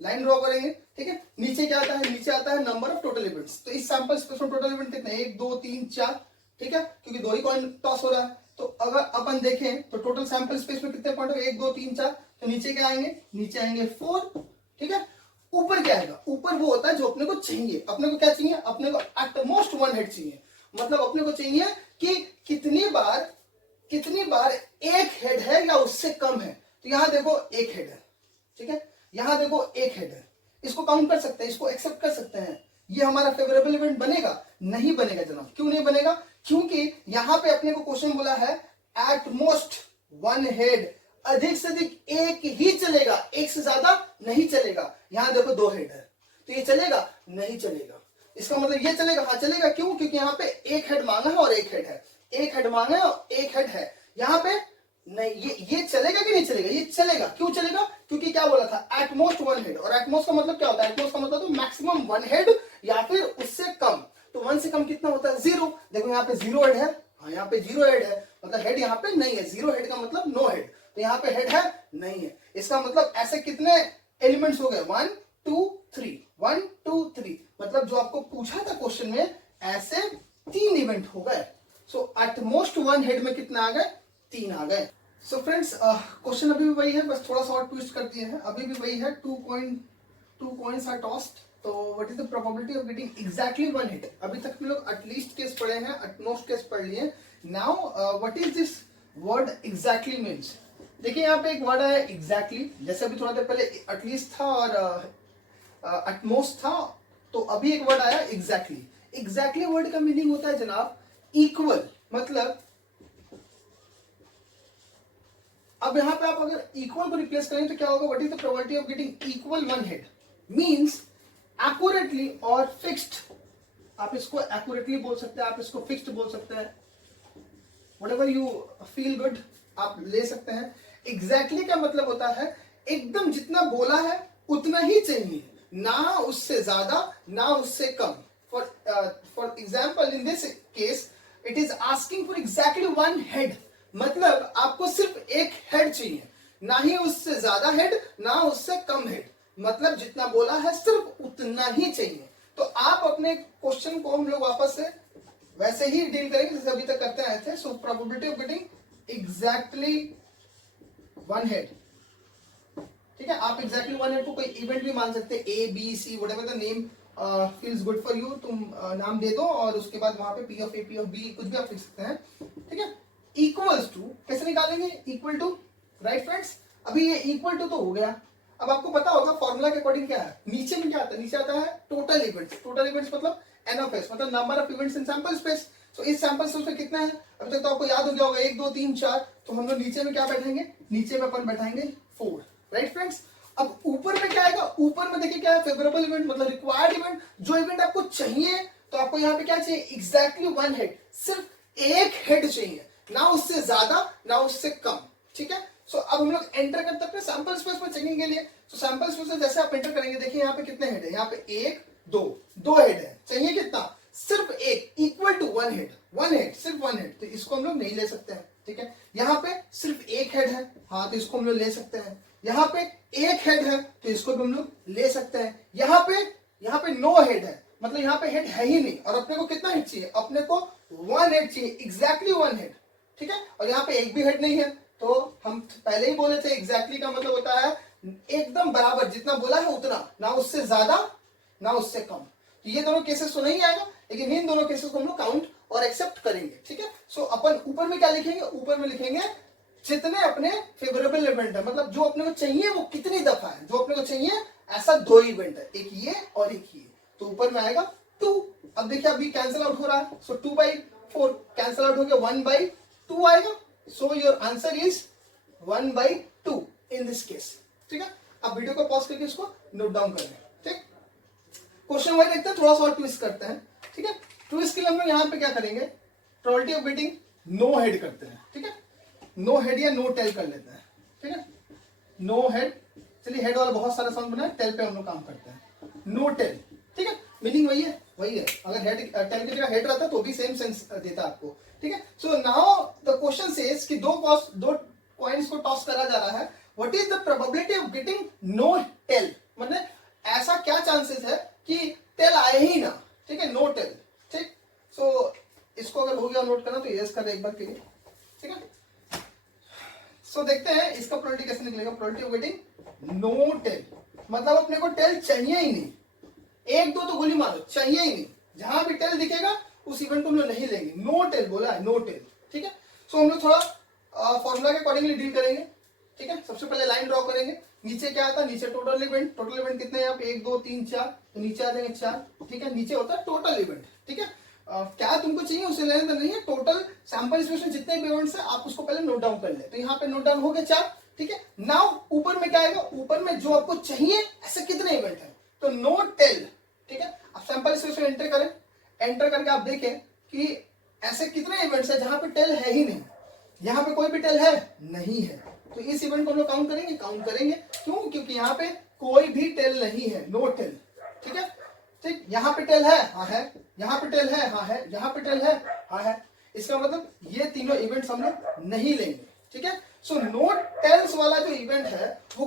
लाइन ड्रॉ करेंगे, ठीक है। नीचे क्या आता है? नीचे आता है नंबर ऑफ टोटल इवेंट्स। तो इस सैंपल स्पेस में टोटल इवेंट कितने? 1 2 3 4, ठीक है, क्योंकि 2 ही कॉइन टॉस हो रहा है। तो अगर अपन देखें तो टोटल सैंपल स्पेस में कितने पॉइंट हो? 1 2 3 4। तो नीचे क्या आएंगे? नीचे आएंगे 4, ठीक है। ऊपर क्या आएगा? ऊपर वो होता है जो अपने को चाहिए। अपने को क्या चाहिए? अपने को एटमोस्ट 1 हेड चाहिए। मतलब अपने को चाहिए कि कितनी बार एक हेड है या उससे कम है। तो यहां देखो एक हेड है, ठीक है, यहां देखो एक हेड है। इसको काउंट कर सकते हैं, इसको एक्सेप्ट कर सकते हैं। ये हमारा फेवरेबल इवेंट बनेगा? नहीं बनेगा जनाब। क्यों नहीं बनेगा? क्योंकि यहां पे अपने को क्वेश्चन बोला है एटमोस्ट 1 हेड, अधिक से अधिक एक ही चलेगा, एक से ज्यादा नहीं चलेगा। यहां देखो 2 हेड है, तो ये चलेगा? नहीं चलेगा। इसका मतलब ये चलेगा? हाँ चलेगा। क्यों? क्योंकि यहाँ पे एक हेड मांगा है और एक हेड है, एक हेड मांगा है और एक हेड है। यहाँ पे नहीं, ये चलेगा कि नहीं चलेगा? ये चलेगा। क्यों चलेगा? क्योंकि क्या बोला था? At most 1 head. और एटमोस्ट का मतलब क्या होता है? एटमोस्ट का मतलब तो मैक्सिमम 1 हेड या फिर उससे कम। तो 1 से कम कितना होता है? 0। देखो यहाँ पे 0 हेड है, हाँ यहाँ पे 0 हेड है, मतलब हेड यहाँ पे नहीं है। 0 हेड का मतलब नो हेड, तो यहाँ पे हेड है नहीं है। इसका मतलब ऐसे कितने एलिमेंट्स हो गए? 1 2 3, 1 2 3, मतलब जो आपको पूछा था क्वेश्चन में ऐसे 3 इवेंट हो गए। सो एटमोस्ट 1 हेड में कितना आ गए? 3 आ गए। सो फ्रेंड्स क्वेश्चन अभी भी वही है, बस थोड़ा सा और ट्विस्ट कर दिए हैं। अभी भी वही है, 2 coins आर टॉस्ड। तो what is the probability of getting exactly 1 hit? अभी तक हम लोग एटलीस्ट केस पढ़े हैं, एटमोस्ट केस पढ़ लिए। Now what is this word exactly means? देखिए यहाँ पे एक वर्ड है एग्जैक्टली, जैसे अभी थोड़ा देर पहले एटलीस्ट था और एटमोस्ट था, तो अभी एक वर्ड आया एग्जैक्टली। एग्जैक्टली वर्ड का मीनिंग होता है जनाब इक्वल। मतलब अब यहां पे आप अगर इक्वल को रिप्लेस करें तो क्या होगा? What is the probability of getting equal 1 head? Means accurately और फिक्स्ड। आप इसको एक्यूरेटली बोल सकते हैं, आप इसको फिक्स्ड बोल सकते हैं, व्हाटएवर यू फील गुड आप ले सकते हैं। एग्जैक्टली का मतलब होता है एकदम जितना बोला है उतना ही चाहिए, ना उससे ज्यादा ना उससे कम। For example in this case it is asking for exactly 1 head, मतलब आपको सिर्फ एक हेड चाहिए। ना ही उससे ज्यादा हेड ना उससे कम हेड, मतलब जितना बोला है सिर्फ उतना ही चाहिए। तो आप अपने क्वेश्चन को हम लोग वापस से वैसे ही डील करेंगे जैसे अभी तक करते आए थे। So probability of getting exactly one head, ठीक है। आप एग्जैक्टली वन हेड को कोई इवेंट भी मान सकते हैं, A B C whatever the name feels good for you, तुम नाम दे दो और उसके बाद वहां पे P of A P of B कुछ भी आप लिख सकते हैं, ठीक है। इक्वल्स टू कैसे निकालेंगे, इक्वल टू, राइट फ्रेंड्स। अभी ये इक्वल टू तो हो गया। अब आपको पता होगा फॉर्मूला के अकॉर्डिंग क्या है, नीचे में क्या आता है, नीचे आता है टोटल इवेंट्स। टोटल इवेंट्स मतलब एन ऑफ एस, मतलब number of events in sample space. तो इस सैंपल स्पेस में कितना है, अभी तक तो आपको याद हो गया होगा 1 2 3 4, तो हम लोग नीचे में क्या बैठाएंगे, नीचे में अपन बैठाएंगे 4, राइट फ्रेंड्स। अब ऊपर में क्या आएगा, ऊपर में देखिए क्या है, फेवरेबल इवेंट मतलब रिक्वायर्ड इवेंट, जो इवेंट आपको चाहिए। तो आपको यहाँ पे क्या चाहिए, एग्जैक्टली वन हेड, सिर्फ एक हेड चाहिए, ना उससे ज्यादा ना उससे कम, ठीक है। सो अब हम लोग एंटर करते हैं सैंपल स्पेस में चेकिंग के लिए। तो सैंपल स्पेस में जैसे आप एंटर करेंगे, देखिए यहाँ पे कितने हेड है, यहाँ पे 1 2 हेड है, चाहिए कितना, सिर्फ एक, इक्वल टू वन हेड, सिर्फ वन हेड। तो इसको हम लोग नहीं ले सकते हैं, ठीक है। यहाँ पे सिर्फ एक हेड है, हाँ तो इसको हम लोग ले सकते हैं। यहाँ पे एक हेड है तो इसको भी हम लोग ले सकते हैं। यहाँ पे नो हेड है, मतलब यहाँ पे हेड है ही नहीं, और अपने को कितना हेड चाहिए, अपने को वन हेड चाहिए, एग्जैक्टली वन हेड, ठीक है। और यहाँ पे एक भी हेड नहीं है, तो हम पहले ही बोले थे एग्जैक्टली का मतलब होता है एकदम बराबर, जितना बोला है उतना, ना उससे ज्यादा ना उससे कम। तो ये दोनों केसेस तो नहीं आएगा, लेकिन इन दोनों केसेस को हम लोग काउंट और एक्सेप्ट करेंगे, ठीक है। सो अपन ऊपर में क्या लिखेंगे, ऊपर में लिखेंगे जितने अपने फेवरेबल इवेंट है, मतलब जो अपने को चाहिए वो कितनी दफा है, जो अपने को चाहिए ऐसा 2 इवेंट है, एक ये और एक ये, तो ऊपर में आएगा 2। अब देखिए अभी कैंसिल आउट हो रहा है, सो 2/4 कैंसिल आउट हो गया, 1/2 आएगा। So your answer is 1/2 in this case, ठीक है। अब वीडियो को पॉज करके इसको नोट डाउन कर लें, ठीक। क्वेश्चन वाइज देखते हैं, थोड़ा सा और ट्विस्ट करते हैं, ठीक है। ट्विस्ट के लिए हम लोग यहाँ पे क्या करेंगे, probability of getting no head करते हैं, ठीक है। नो हेड या नो टेल कर लेते हैं, ठीक है। नो हेड, चलिए हेड वाला बहुत सारा साउंड बना है, टेल पे हम लोग काम करते हैं, नो टेल, ठीक है। मीनिंग वही है, अगर हेड टेल की जगह हेड रहता तो भी सेम सेंस देता आपको, ठीक है। So now the question says कि दो कॉइन्स को टॉस करा जा रहा है, what is the probability of getting no tail, मतलब ऐसा क्या चांसेस है कि टेल आए ही ना, ठीक है, नो टेल, ठीक। सो इसको अगर हो गया नोट करना तो यस कर एक बार के लिए, ठीक है। सो देखते हैं इसका प्रोबेबिलिटी कैसे निकलेगा, probability of getting no tail, मतलब अपने को टेल चाहिए ही नहीं, 1 2 तो गोली मारो, चाहिए ही नहीं, जहां भी टेल दिखेगा उस इवेंट को हम लोग नहीं लेंगे, नो टेल बोला है, नो टेल, ठीक है। सो हम लोग थोड़ा फॉर्मूला के अकॉर्डिंगली डील करेंगे, ठीक है। सबसे पहले लाइन ड्रॉ करेंगे, नीचे क्या आता है, नीचे टोटल इवेंट कितने हैं यहाँ पे, 1 2 3 4, तो नीचे आ जाएंगे 4, ठीक है। नीचे होता है टोटल इवेंट, ठीक है। क्या तुमको चाहिए उसे लेने नहीं है, टोटल सैंपल स्पेस में जितने भी इवेंट्स है आप उसको पहले नोट डाउन कर ले, तो यहाँ पे नोट डाउन हो गए 4, ठीक है। नाउ ऊपर में क्या आएगा, ऊपर में जो आपको चाहिए ऐसे कितने इवेंट है, तो नो टेल, ठीक है। आप सैंपल स्पेस में एंटर करें, एंटर करके आप देखें कि ऐसे कितने इवेंट्स है जहां पे टेल है ही नहीं, यहाँ पे कोई भी टेल है नहीं है, तो इस इवेंट को हम लोग काउंट करेंगे, क्यों, क्योंकि यहाँ पे कोई भी टेल नहीं है, नो टेल, ठीक है, ठीक। यहाँ पे टेल है, हाँ है, यहाँ पे टेल है, हाँ है, यहाँ पे टेल है, हाँ है, इसका मतलब ये तीनों इवेंट्स हम लोग नहीं लेंगे, ठीक है। सो नो टेल्स वाला जो इवेंट है वो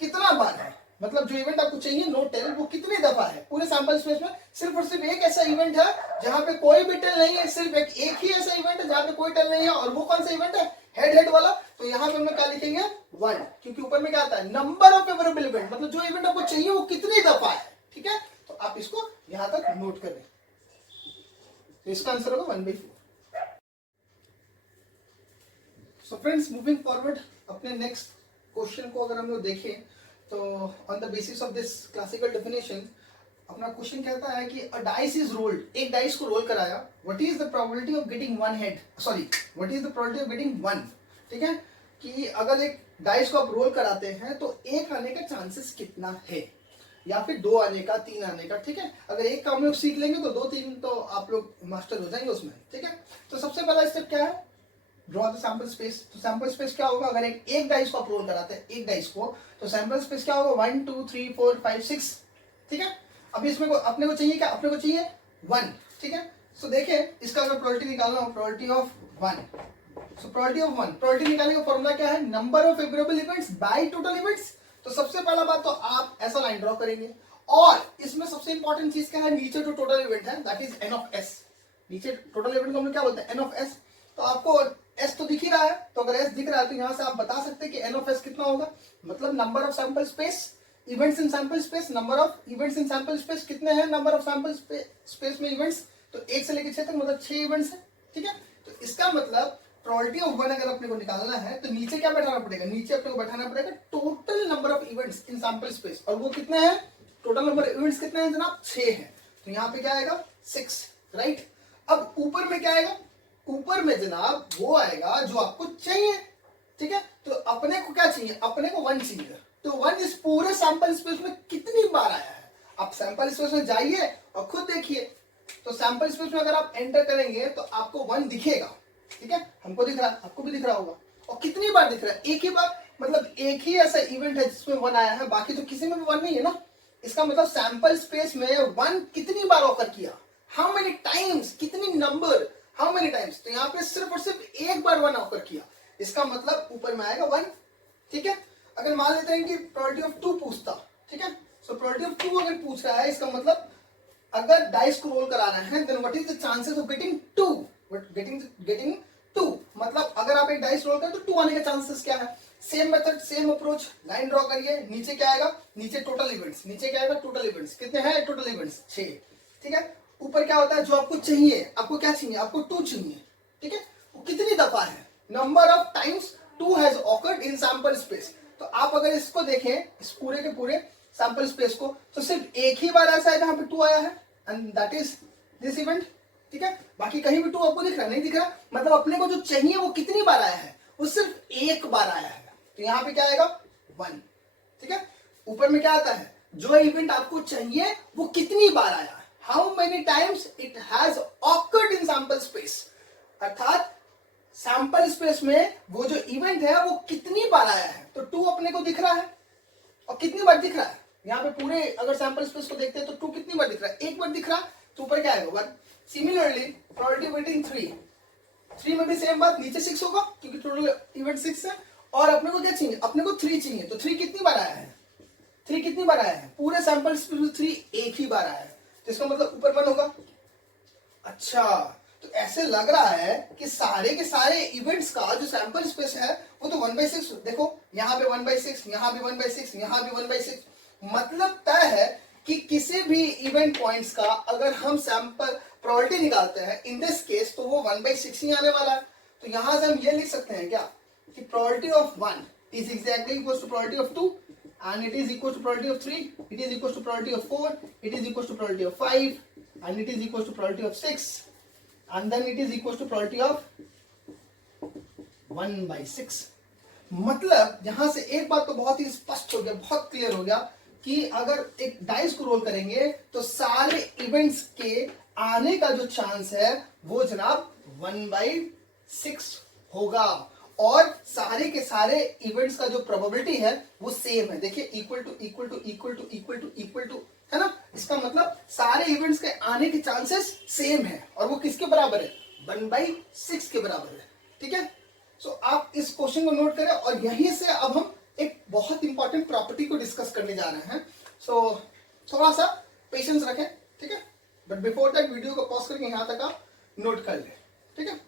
कितना बार है, मतलब जो इवेंट आपको चाहिए नो टेल वो कितनी दफा है पूरे सैंपल स्पेस में, सिर्फ और सिर्फ एक ऐसा इवेंट है जहां पे कोई भी टेल नहीं है, सिर्फ एक ही ऐसा इवेंट है जहां पे कोई टेल नहीं है, और वो कौन सा इवेंट है, हेड वाला। तो यहाँ पे हम लोग क्या लिखेंगे 1, क्योंकि ऊपर में क्या आता है, नंबर ऑफ फेवरेबल इवेंट, मतलब जो इवेंट आपको चाहिए वो कितनी दफा है, ठीक है। तो आप इसको यहां तक नोट करें, तो इसका आंसर होगा 1/4। सो फ्रेंड्स मूविंग फॉरवर्ड अपने नेक्स्ट क्वेश्चन को अगर हम लोग देखें, तो on the basis of this classical definition अपना क्वेश्चन कहता है कि अ डाइस इज रोल्ड, एक डाइस को रोल कराया, what is the probability of getting one head, sorry what is the probability of getting one, ठीक है। कि अगर एक डाइस को आप रोल कराते हैं तो एक आने का चांसेस कितना है, या फिर 2 आने का, 3 आने का, ठीक है। अगर एक का हम लोग सीख लेंगे तो 2 3 तो आप लोग मास्टर हो जाएंगे उसमें, ठीक है। तो सबसे पहला स्टेप क्या है, ड्रॉ द सैंपल स्पेस। तो सैंपल स्पेस क्या होगा, अगर एक डाइस को आप रोल कराते हैं, एक डाइस को, तो सैंपल स्पेस क्या होगा 1 2 3 4 5 6, ठीक है। अभी इसमें अपने को चाहिए क्या, अपने को चाहिए 1, ठीक है। सो देखिए इसका अगर प्रोबेबिलिटी निकालना हो, probability of 1, so probability of one, probability निकालने का फॉर्मूला क्या है, number of favourable events bye total events. तो सबसे पहला बात तो आप ऐसा लाइन ड्रॉ करेंगे और इसमें सबसे इंपॉर्टेंट चीज क्या है, नीचे जो टोटल इवेंट है that is an of S. नीचे टोटल इवेंट को हम लोग क्या बोलते हैं, एन ऑफ एस। तो आपको एस तो दिख ही रहा है, तो अगर एस दिख रहा है तो यहां से आप बता सकते हैं कि एन ऑफ एस कितना होगा, मतलब number of sample space, events in sample space, number of events in sample space कितने हैं, नंबर ऑफ सैंपल स्पेस में इवेंट्स, तो 1 से लेकर 6 तक मतलब 6 इवेंट्स है। ठीक है, तो इसका मतलब प्रोबेबिलिटी ऑफ वन अगर अपने को निकालना है तो नीचे क्या बैठाना पड़ेगा, नीचे अपने को बैठाना पड़ेगा total number of events in sample space, और वो कितने हैं, टोटल नंबर ऑफ इवेंट्स कितने हैं जनाब, 6 हैं। तो यहाँ पे क्या आएगा 6, राइट। अब ऊपर में क्या आएगा, ऊपर में जनाब वो आएगा जो आपको चाहिए। ठीक है, तो अपने को क्या चाहिए, अपने को 1 चाहिए। तो 1 इस पूरे सैंपल स्पेस में कितनी बार आया है, आप सैंपल स्पेस में जाइए और खुद देखिए। तो सैंपल स्पेस में अगर आप एंटर करेंगे तो आपको 1 दिखेगा। ठीक है, हमको दिख रहा है, आपको भी दिख रहा होगा। और कितनी बार दिख रहा है, एक ही बार, मतलब एक ही ऐसा इवेंट है जिसमें 1 आया है, बाकी तो किसी में भी 1 नहीं है ना। इसका मतलब सैंपल स्पेस में 1 कितनी बार ऑकर किया, हाउ मेनी टाइम्स, कितनी नंबर, हाउ मेनी टाइम्स। तो यहाँ पे सिर्फ और सिर्फ एक बार 1 ऑकर किया, इसका मतलब ऊपर में आएगा 1। ठीक है, अगर मान लेते हैं कि प्रोबेबिलिटी ऑफ 2 पूछता, ठीक है, सो प्रोबेबिलिटी ऑफ 2 अगर पूछ रहा है, इसका मतलब अगर डाइस को रोल कराना है then what is the chances of getting 2, getting 2, मतलब अगर आप एक डाइस रोल करें तो 2 आने के चांसेस क्या है। Same method, same approach, line draw करिए, नीचे क्या आएगा, नीचे टोटल इवेंट्स, नीचे क्या आएगा टोटल इवेंट्स, कितने हैं टोटल इवेंट्स 6। ठीक है, ऊपर क्या होता है, जो आपको चाहिए, आपको क्या चाहिए, आपको 2 चाहिए। ठीक है, वो कितनी दफा है, number of times 2 has occurred in sample space. तो आप अगर इसको देखें, इस पूरे के पूरे सैंपल स्पेस को, तो सिर्फ एक ही बार ऐसा है जहां पे 2 आया है, and that is this event. ठीक है, बाकी कहीं भी 2 आपको दिख रहा नहीं दिख रहा, मतलब अपने को जो चाहिए वो कितनी बार आया है, वो सिर्फ एक बार आया है। तो यहाँ पे क्या आएगा 1। ठीक है, ऊपर में क्या आता है, जो इवेंट आपको चाहिए वो कितनी बार आया, how many times it has occurred in sample space, अर्थात सैंपल स्पेस में वो जो इवेंट है वो कितनी बार आया है। तो 2 अपने को दिख रहा है, और कितनी बार दिख रहा है, यहाँ पे पूरे अगर सैंपल स्पेस को देखते हैं तो 2 कितनी बार दिख रहा है, एक बार दिख रहा है, तो ऊपर क्या आएगा 1। सिमिलरली प्रोबेबिलिटी ऑफ गेटिंग 3 में भी सेम बात, नीचे 6 होगा क्योंकि टोटल इवेंट 6 है, और अपने को क्या चाहिए, अपने को 3 चाहिए। तो 3 कितनी बार आया है, 3 कितनी बार आया है, पूरे सैंपल स्पेस में 3 एक ही बार आया है, तो इसका मतलब ऊपर 1 होगा। अच्छा, तो ऐसे लग रहा है कि सारे के सारे इवेंट्स का जो सैंपल स्पेस है वो तो 1/6, देखो यहाँ पे 1/6, यहाँ भी 1/6, यहाँ भी 1/6, मतलब तय है कि किसी भी इवेंट पॉइंट्स का अगर हम सैंपल प्रोबेबिलिटी निकालते हैं इन दिस केस तो वो 1/6 ही आने वाला है। तो यहां से हम ये लिख सकते हैं क्या कि probability of 1 is exactly equal to probability of 2 and it is equal to probability of 3, it is equal to probability of 4, it is equal to probability of 5, and it is equal to probability of 6, and then it is equal to probability of 1/6। मतलब यहां से एक बात तो बहुत ही स्पष्ट हो गया, बहुत क्लियर हो गया कि अगर एक डाइस को रोल करेंगे तो सारे इवेंट्स के आने का जो चांस है वो जनाब 1/6 होगा, और सारे के सारे इवेंट्स का जो प्रोबेबिलिटी है वो सेम है। देखिए equal to equal to equal to equal to equal to, है ना। इसका मतलब सारे इवेंट्स के आने के चांसेस सेम है, और वो किसके बराबर है, 1/6 के बराबर है। ठीक है, सो आप इस क्वेश्चन को नोट करें, और यहीं से अब हम एक बहुत इंपॉर्टेंट प्रॉपर्टी को डिस्कस करने जा रहे हैं। सो थोड़ा सा पेशेंस रखें, ठीक है, बट बिफोर दैट वीडियो को पॉज करके यहां तक आप नोट कर लें, ठीक है।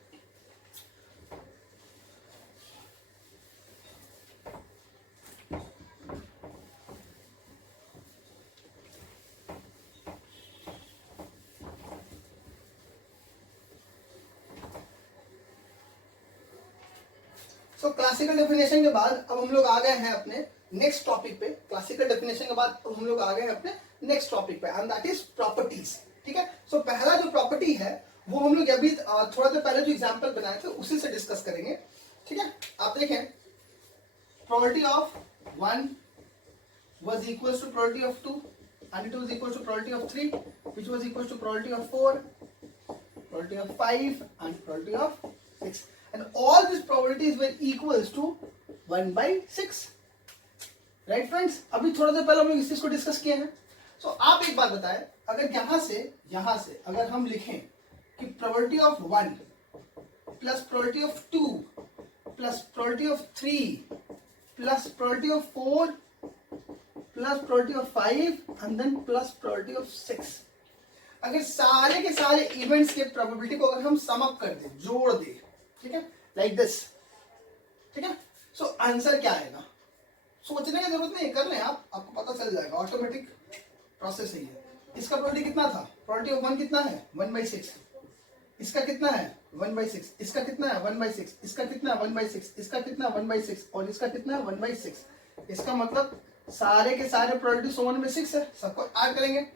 सो क्लासिकल डेफिनेशन के बाद अब हम लोग आ गए हैं अपने नेक्स्ट टॉपिक पे। क्लासिकल डेफिनेशन के बाद अब हम लोग आ गए हैं अपने नेक्स्ट टॉपिक पे, एंड दैट इज प्रॉपर्टीज। ठीक है, सो पहला जो प्रॉपर्टी है वो हम लोग अभी थोड़ा देर पहले जो एग्जांपल बनाए थे उसी से डिस्कस करेंगे। ठीक है, आप देखें probability of 1 was equals to probability of 2 and it was equals to probability of 3 which was equals to probability of 4, probability of 5 and probability of 6, and all these probabilities were equals to 1/6, right friends। अभी थोड़ा देर पहले हम लोग इस चीज को discuss किए हैं। सो आप एक बात बताएं, अगर यहां से अगर हम लिखें कि probability of 1 plus probability of 2 plus probability of 3 plus probability of 4 plus probability of 5 and then plus probability of 6। अगर सारे के सारे इवेंट्स के प्रोबेबिलिटी को अगर हम सम अप कर दे, जोड़ दे, ठीक है, लाइक दिस, ठीक है, सो आंसर क्या आएगा? सोचने की जरूरत नहीं, कर लें आप, आपको पता चल जाएगा, ऑटोमेटिक प्रोसेस है ये। इसका प्रोबेबिलिटी कितना था? प्रोबेबिलिटी ऑफ 1 कितना है? 1/6। इसका कितना है? 1/6। इसका कितना है? 1/6। इसका कितना है? 1/6। इसका कितना है? 1/6 और इसका कितना है? 1/6। इसका मतलब सारे के सारे प्रोबेबिलिटी 1/6 है। सबको ऐड करेंगे,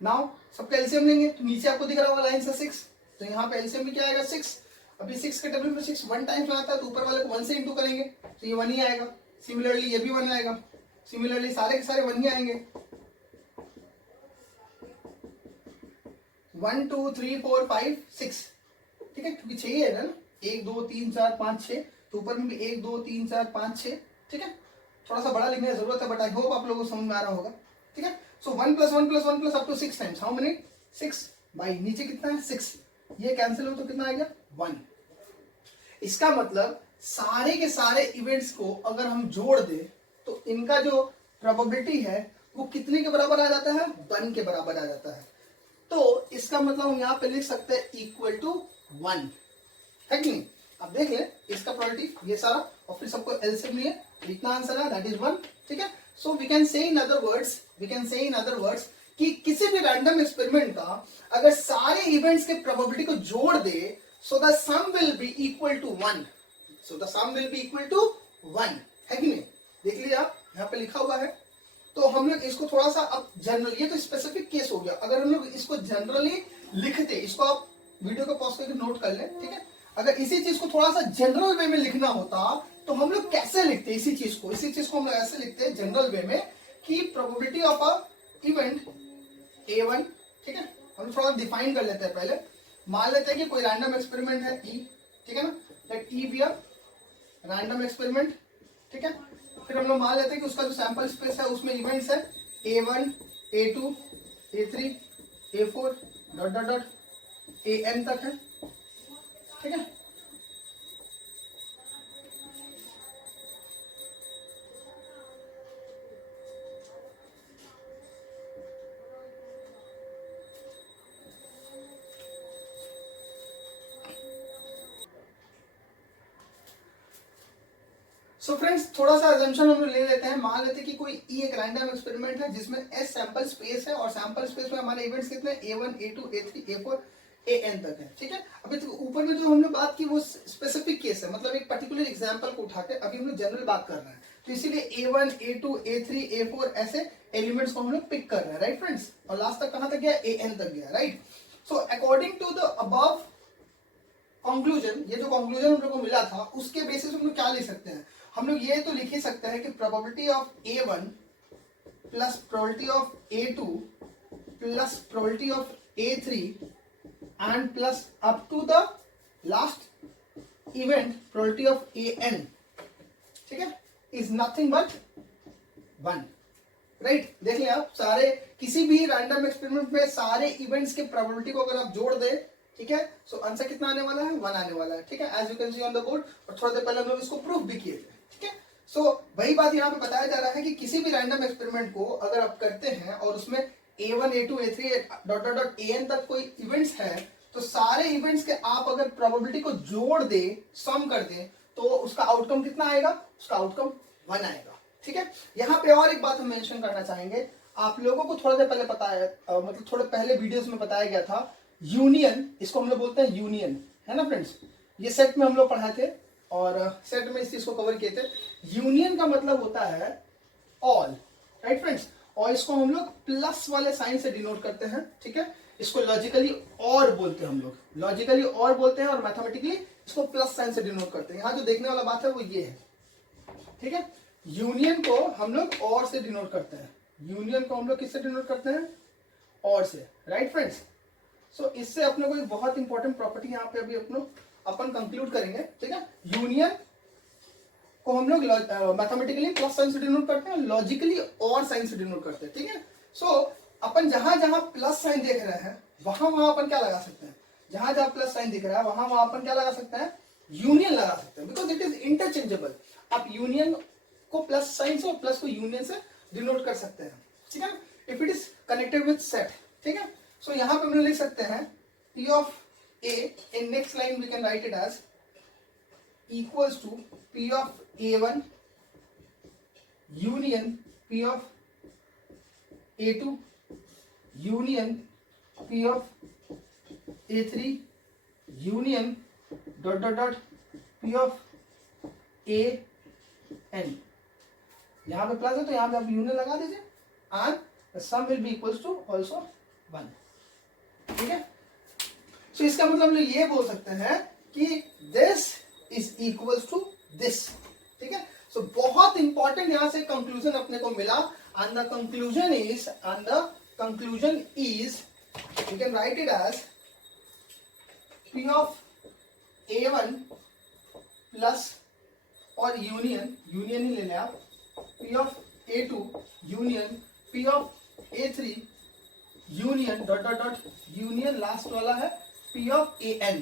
नाउ सबका एलसीएम लेंगे, तो नीचे आपको दिख रहा होगा लाइन से 6, तो यहाँ पे एलसीएम में क्या आएगा? 6। अभी 6 के टेबल में 6 1 टाइम्स में आता है, तो ऊपर वाले को 1 से इंटू करेंगे तो ये 1 ही आएगा। सिमिलरली ये भी 1 आएगा, सिमिलरली सारे के सारे 1 ही आएंगे। 1 2 3 4 5 6, ठीक है, क्योंकि 6 ही है ना, 1 2 3 4 5 6, तो ऊपर में भी 1 2 3 4 5 6, ठीक है। थोड़ा सा बड़ा लिखने की जरूरत है, बट आई होप आप लोगों को समझ में आ रहा होगा, ठीक है। So 1 + 1 + 1 + up to 6 times, how many? 6 by नीचे कितना है? 6, ये कैंसिल हो तो कितना आ गया? 1। इसका मतलब सारे के सारे इवेंट्स को अगर हम जोड़ दे तो इनका जो प्रोबेबिलिटी है वो कितने के बराबर आ जाता है? 1 के बराबर आ जाता है। तो इसका मतलब हम यहाँ पे लिख सकते हैं इक्वल टू 1, है कि नहीं? अब देख ले इसका प्रोबेबिलिटी ये सारा, और फिर सबको एलसीएम लिए, इतना आंसर है, दैट इज 1, ठीक है। So we can say in other words कि किसी भी रैंडम एक्सपेरिमेंट का अगर सारे इवेंट्स के प्रोबेबिलिटी को जोड़ दे, so the sum will be equal to 1, so the sum will be equal to 1, है कि नहीं? देख लीजिए आप, यहाँ पे लिखा हुआ है। तो हम लोग इसको थोड़ा सा अब जनरल, ये तो स्पेसिफिक केस हो गया, अगर हम लोग इसको जनरली लिखते, इसको आप वीडियो को पॉज करके नोट कर ले, ठीक है। अगर इसी चीज को थोड़ा सा जनरल वे में लिखना होता तो हम लोग कैसे लिखते? इसी चीज को हम लोग ऐसे लिखते हैं जनरल वे में कि probability of a event A1, ठीक है, हम थोड़ा डिफाइन कर लेते हैं पहले। मान लेते हैं कि कोई रैंडम एक्सपेरिमेंट है E, ठीक है ना, let E be a random experiment, ठीक है। फिर हम लोग मान लेते हैं कि उसका जो सैंपल स्पेस है उसमें इवेंट्स है A1 A2 A3 A4 dot dot dot AN तक है, ठीक है। सो फ्रेंड्स, थोड़ा सा अजम्पशन हम लोग ले लेते हैं। मान लेते हैं कि कोई ई एक रैंडम एक्सपेरिमेंट है जिसमें एस सैंपल स्पेस है और सैंपल स्पेस में हमारे इवेंट्स कितने? A1 A2 A3 A4 AN तक है, ठीक है। अभी तो ऊपर में जो हमने बात की वो स्पेसिफिक केस है, मतलब एक पर्टिकुलर एग्जांपल को उठा के अभी हम लोग जनरल बात कर रहे हैं, तो इसीलिए A1 A2 A3 A4 ऐसे एलिमेंट्स को हम लोग पिक कर रहे हैं, राइट फ्रेंड्स। और लास्ट तक कहां तक गया? AN तक गया, right. So according to the above conclusion, ये जो कंक्लूजन हम लोग को मिला था उसके बेसिस हम लोग क्या लिख सकते हैं? हम लोग ये तो लिख ही सकते हैं कि probability of A1 plus probability of A2 plus probability of A3 and plus up to the last event probability of AN, ठीक है, इज नथिंग बट 1, राइट। देखिए आप सारे किसी भी रैंडम एक्सपेरिमेंट में सारे इवेंट्स के प्रोबेबिलिटी को अगर आप जोड़ दें, ठीक है, सो आंसर कितना आने वाला है? 1 आने वाला है, ठीक है, as you can see on the board. और थोड़ा देर पहले हम लोग इसको प्रूफ भी किए थे, ठीक है। सो वही बात यहाँ पे बताया जा रहा है कि किसी भी रैंडम एक्सपेरिमेंट को अगर आप करते हैं और उसमें A1 A2 A3 dot dot dot AN तक कोई इवेंट्स है, तो सारे इवेंट्स के आप अगर प्रोबेबिलिटी को जोड़ दे, सम कर दे, तो उसका आउटकम कितना आएगा? उसका आउटकम 1 आएगा, ठीक है। यहाँ पे और एक बात हम मेंशन करना चाहेंगे, आप लोगों को थोड़ा देर पहले पता है, मतलब थोड़े पहले वीडियोस में बताया गया था यूनियन, इसको हम लोग बोलते हैं यूनियन, है ना फ्रेंड्स। ये सेट में हम लोग पढ़ाए थे और सेट में इस चीज को कवर किए थे। यूनियन का मतलब होता है ऑल, राइट फ्रेंड्स, और इसको हम लोग प्लस वाले साइन से डिनोट करते हैं, ठीक है। इसको लॉजिकली और बोलते हैं, हम लोग लॉजिकली और बोलते हैं और मैथमेटिकली इसको प्लस साइन से डिनोट करते हैं। यहाँ जो देखने वाला बात है वो ये है, ठीक है। यूनियन को हम लोग और से डिनोट करते हैं, यूनियन को हम लोग किससे डिनोट करते हैं? और से, राइट फ्रेंड्स। सो इससे अपने को एक बहुत इंपॉर्टेंट प्रॉपर्टी यहाँ पे अभी अपन कंक्लूड करेंगे, ठीक है। यूनियन को हम लोग मैथमेटिकली प्लस साइन से डिनोट करते हैं, लॉजिकली और साइन से डिनोट करते हैं, ठीक है। सो अपन जहां जहां प्लस साइन देख रहे हैं वहां वहां अपन क्या लगा सकते हैं? जहां जहां प्लस साइन दिख रहा है वहां वहां अपन क्या लगा सकते हैं, यूनियन लगा सकते हैं, बिकॉज इट इज इंटरचेंजेबल। आप यूनियन को प्लस साइन से और प्लस को यूनियन से डिनोट कर सकते हैं, ठीक है, if it is connected with set, ठीक है। सो यहां पे हम लिख सकते हैं P of A, in next line we can write it as equals to P of A1 union P of A2 union P of A3 union dot dot dot P of AN। यहां पे plus है तो यहां पे आप union लगा दीजिए and the sum will be equals to also 1, ठीक है। तो इसका मतलब हम लोग ये बोल सकते हैं कि this is equals to this, ठीक है। सो बहुत इंपॉर्टेंट यहां से कंक्लूजन अपने को मिला, and the conclusion is you can write it as P of A1 plus और यूनियन ही ले लें आप, P of A2 union P of A3 union dot dot dot union last वाला है P of AN,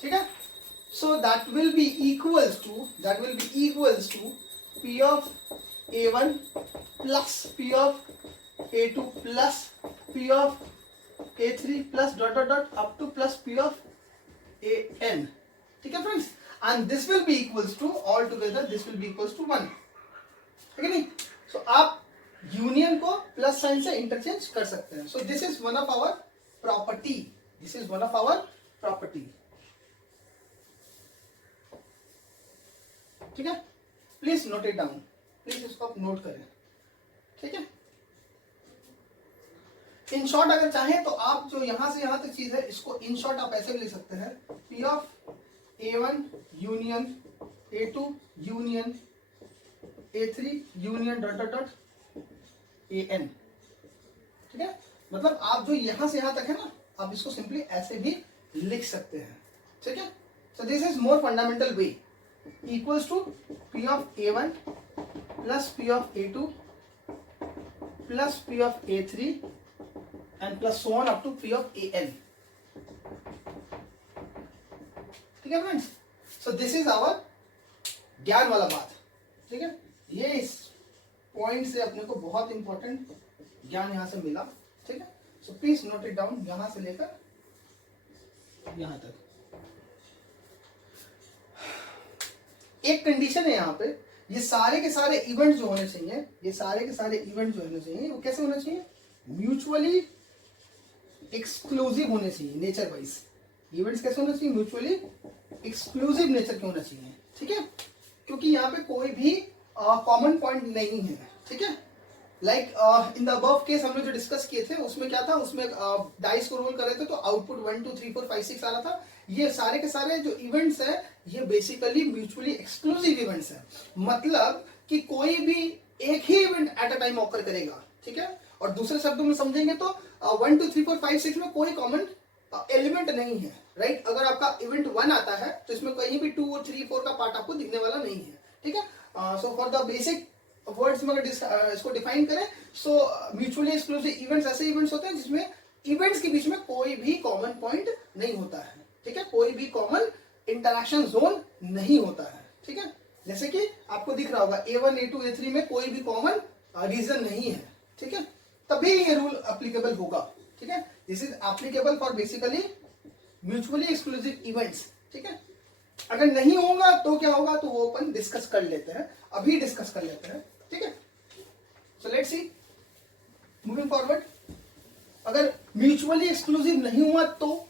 ठीक है। So that will be equals to P of A1 plus P of A2 plus P of A3 plus dot dot dot up to plus P of AN, ठीक है friends, and this will be equals to all together this will be equals to 1, ठीक है नहीं। सो आप union को plus sign से interchange कर सकते हैं। So this is one of our property, ठीक है। Please note it down, please इसको आप नोट करें, ठीक है। इन शॉर्ट अगर चाहें तो आप जो यहां से यहां तक चीज है इसको इन शॉर्ट आप ऐसे भी लिख सकते हैं, P of A1 union A2 union A3 union dot dot dot AN, ठीक है। मतलब आप जो यहां से यहां तक है ना, आप इसको सिंपली ऐसे भी लिख सकते हैं, ठीक है। So this is more fundamental way, equals to P of A1 plus P of A2 plus P of A3 and plus so on up to P of AN, ठीक है friends. So this is our ज्ञान वाला बात, ठीक है। ये इस point से अपने को बहुत इंपॉर्टेंट ज्ञान यहां से मिला, ठीक है। So please note it down, यहां से लेकर यहां तक। एक कंडीशन है यहां पे, ये सारे के सारे इवेंट जो होने चाहिए, वो कैसे होने चाहिए, म्यूचुअली एक्सक्लूसिव होने चाहिए नेचर वाइज। इवेंट्स कैसे होने चाहिए, म्यूचुअली एक्सक्लूसिव नेचर के होना चाहिए, ठीक है। क्योंकि यहाँ पे कोई भी कॉमन पॉइंट नहीं है, ठीक है। Like in the above case हम लोग जो डिस्कस किए थे उसमें क्या था, उसमें डाइस को रोल कर रहे थे तो आउटपुट 1 2 3 4 5 6 आ रहा था। ये सारे के सारे जो इवेंट्स है ये बेसिकली म्यूचुअली एक्सक्लूसिव इवेंट्स है, मतलब कि कोई भी एक ही event at a time occur करेगा, ठीक है। और दूसरे शब्दों में समझेंगे तो 1 2 3 4 5 6 में कोई कॉमन एलिमेंट नहीं है, राइट। अगर आपका इवेंट 1 आता है तो इसमें कहीं भी 2 और 3 4 का पार्ट आपको दिखने वाला नहीं है, ठीक है। So for the basic words में अगर इसको डिफाइन करें, सो म्यूचुअली एक्सक्लूसिव इवेंट्स ऐसे इवेंट्स होते हैं जिसमें इवेंट्स के बीच में कोई भी कॉमन पॉइंट नहीं होता है, ठीक है। कोई भी कॉमन इंटरैक्शन जोन नहीं होता है, ठीक है। जैसे कि आपको दिख रहा होगा A1 A2 A3 में कोई भी कॉमन रीजन नहीं है, ठीक है, तभी ये रूल एप्लीकेबल होगा, ठीक है। This is applicable for basically mutually exclusive events, ठीक है। अगर नहीं होगा तो क्या होगा, तो वो अपन डिस्कस कर लेते हैं, अभी डिस्कस कर लेते हैं, ठीक है। So let's see moving forward, अगर म्यूचुअली एक्सक्लूसिव नहीं हुआ तो,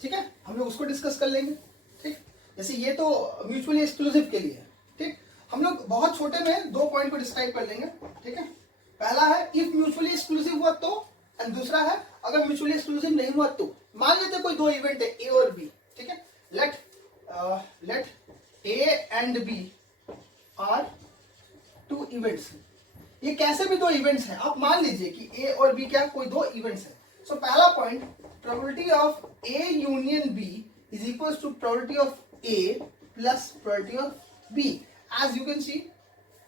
ठीक है, हम लोग उसको डिस्कस कर लेंगे, ठीक। जैसे ये तो म्यूचुअली एक्सक्लूसिव के लिए है, ठीक। हम लोग बहुत छोटे में 2 पॉइंट को डिस्क्राइब कर लेंगे, ठीक है। पहला है इफ म्यूचुअली एक्सक्लूसिव हुआ तो, एंड दूसरा है अगर म्यूचुअली एक्सक्लूसिव नहीं हुआ तो। मान लेते कोई 2 इवेंट है A और B, ठीक है। Let A and B are 2 events. ये कैसे भी 2 इवेंट्स हैं, आप मान लीजिए कि A और B क्या कोई 2 इवेंट्स हैं। सो पहला point, probability of A union B is equals to probability of A plus probability of B, as you can see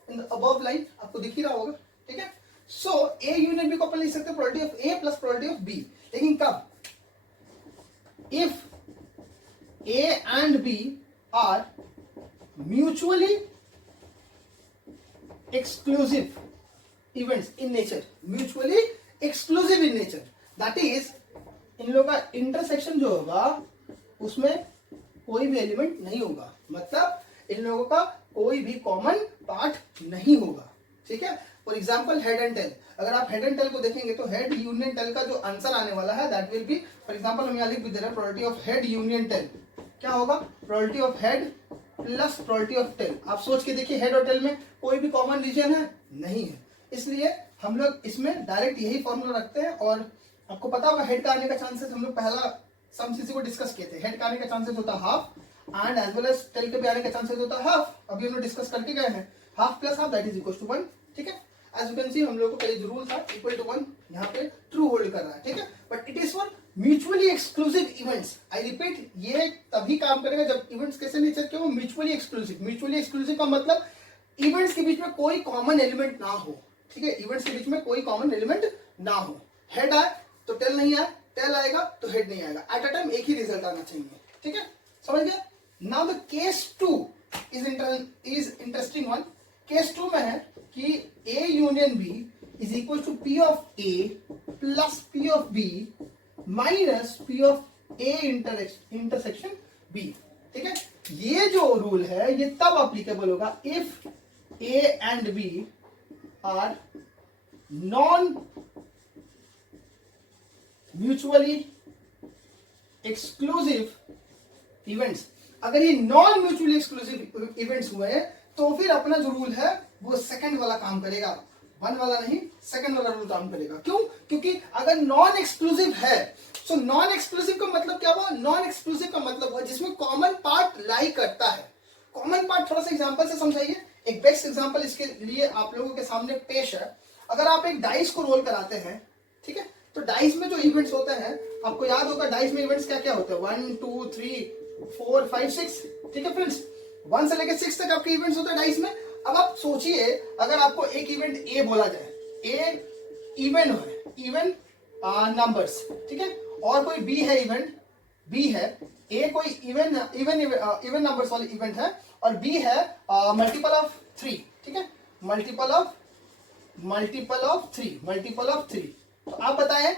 in the above line, आपको दिख ही रहा होगा, ठीक है। सो A यूनियन B को अपन लिख सकते हैं probability of A plus probability of B, लेकिन कब, B are mutually exclusive events in nature, mutually exclusive in nature, that is इन लोगों का इंटरसेक्शन जो होगा उसमें कोई भी एलिमेंट नहीं होगा, मतलब इन लोगों का कोई भी कॉमन पार्ट नहीं होगा, ठीक है। For example head and tail, अगर आप हेड एंड टेल को देखेंगे तो हेड यूनियन टेल का जो आंसर आने वाला है that will be, for example हम यहाँ लिख भी दे रहे हैं probability of head union tail, क्या होगा probability of head plus probability of tail. आप सोच के देखिए हेड और टेल में कोई भी कॉमन रीजन है नहीं है, इसलिए हम लोग इसमें डायरेक्ट यही फॉर्मूला रखते हैं। और आपको पता होगा हेड का आने का चांसेस हम लोग पहला सम सीसी को डिस्कस किए थे, हेड का आने का चांसेस होता है half and as well as tail के भी आने का चांसेस होता है हाफ, अभी हम लोग डिस्कस करके गए हैं, half plus half that is equal to 1, ठीक है। एज यू कैन सी हम लोग का ये रूल था इक्वल टू 1 यहाँ पे ट्रू होल्ड कर रहा है, ठीक है। But it is for mutually exclusive events, I repeat, ये तभी काम करेगा जब इवेंट्स कैसे नेचर के हो, म्यूचुअली एक्सक्लूसिव। म्यूचुअली एक्सक्लूसिव का मतलब इवेंट्स के बीच में कोई कॉमन एलिमेंट ना हो, ठीक है, इवेंट्स के बीच में कोई कॉमन एलिमेंट ना हो। हेड आए तो टेल नहीं आए, टेल आएगा तो हेड नहीं आएगा, एट अ टाइम एक ही रिजल्ट आना चाहिए, ठीक है, समझ गया। Now the case 2 is interesting one. Case 2 में है कि A union B is equal to P of A plus P of B minus P of A intersection B, ठीक है। ये जो रूल है ये तब अप्लीकेबल होगा if A and B are non mutually exclusive events. अगर ये नॉन म्यूचुअली एक्सक्लूसिव इवेंट्स हुए हैं तो फिर अपना जो रूल है वो सेकंड वाला काम करेगा, 1 वाला नहीं, सेकंड वाला रूल काम करेगा। क्यों? क्योंकि अगर नॉन एक्सक्लूसिव है, सो नॉन एक्सक्लूसिव का मतलब क्या हुआ, नॉन एक्सक्लूसिव का मतलब हुआ जिसमें कॉमन पार्ट लाई करता है। कॉमन पार्ट थोड़ा सा एग्जांपल से समझाइए, एक बेस्ट एग्जांपल इसके लिए आप लोगों के सामने पेश है। अगर आप एक डाइस को रोल कराते हैं, ठीक है, तो डाइस में जो इवेंट्स होते हैं आपको याद होगा डाइस में इवेंट्स क्या क्या होते हैं, 1 2 3 4 5 6, ठीक है फ्रेंड्स, 1 से लेकर 6 तक आपके इवेंट्स होते हैं डाइस में। अब आप सोचिए अगर आपको एक इवेंट ए बोला जाए, ए इवन है, इवन नंबर्स, ठीक है, और कोई बी है, इवेंट बी है, ए कोई इवन नंबर्स वाली इवेंट है और बी है मल्टीपल ऑफ 3, ठीक है, मल्टीपल ऑफ 3। तो आप बताएं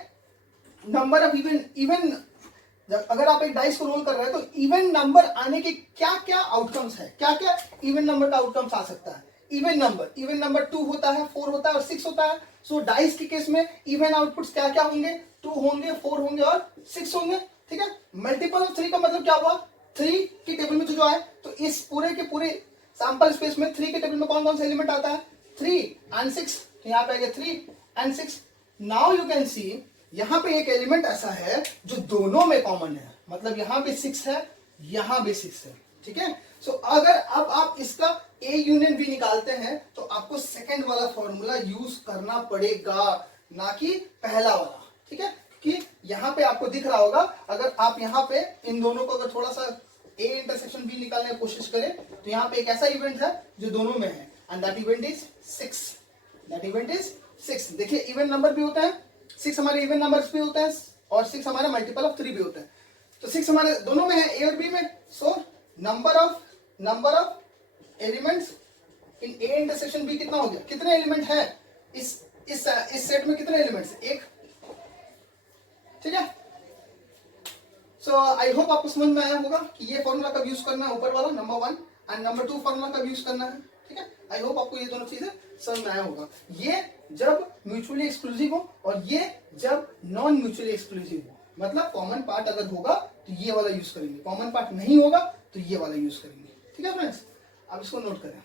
नंबर ऑफ इवन अगर आप एक डाइस को रोल कर रहे हैं तो इवन नंबर आने के क्या क्या आउटकम्स है, क्या क्या इवन नंबर का आउटकम्स आ सकता है। इवन नंबर 2 होता है, 4 होता है और 6 होता है। सो डाइस के केस में इवन आउटपुट्स क्या क्या होंगे, 2 होंगे, 4 होंगे और 6 होंगे, ठीक है। मल्टीपल ऑफ 3 का मतलब क्या हुआ, 3 के टेबल में जो आए, तो इस पूरे के पूरे सैंपल स्पेस में 3 के टेबल में कौन कौन सा एलिमेंट आता है, 3 एंड 6, तो यहाँ पे आएगा 3 एंड 6। नाउ यू कैन सी यहां पे एक एलिमेंट ऐसा है जो दोनों में कॉमन है, मतलब यहां भी 6 है, यहां भी 6 है, ठीक है। सो अगर अब आप इसका ए यूनियन बी निकालते हैं तो आपको सेकंड वाला फॉर्मूला यूज करना पड़ेगा, ना कि पहला वाला, ठीक है। कि यहां पे आपको दिख रहा होगा अगर आप यहां पे इन दोनों को अगर थोड़ा सा ए इंटरसेक्शन बी निकालने की कोशिश करें तो यहां पे एक ऐसा इवेंट है जो दोनों में है and that event is 6, that event is 6। देखिए इवन नंबर भी होता है, 6 हमारे इवन नंबर्स भी होते हैं और 6 हमारे मल्टीपल ऑफ 3 भी होते हैं। तो 6 हमारे दोनों में है, ए और बी में। So number of elements in A intersection B कितना हो गया, कितने एलिमेंट है इस सेट में, कितने एलिमेंट्स, 1, ठीक है। सो आई होप आपको समझ में आया होगा कि ये फॉर्मूला कब यूज करना है, ऊपर वाला नंबर 1 एंड नंबर 2 फॉर्मूला कब यूज करना है, ठीक है। आई होप आपको ये दोनों चीजें समझ में आया होगा। ये जब म्यूचुअली एक्सक्लूसिव हो और ये जब नॉन म्यूचुअली एक्सक्लूसिव हो, मतलब कॉमन पार्ट अगर होगा तो ये वाला यूज करेंगे, कॉमन पार्ट नहीं होगा तो ये वाला यूज करेंगे, ठीक है फ्रेंड्स। आप इसको नोट करें।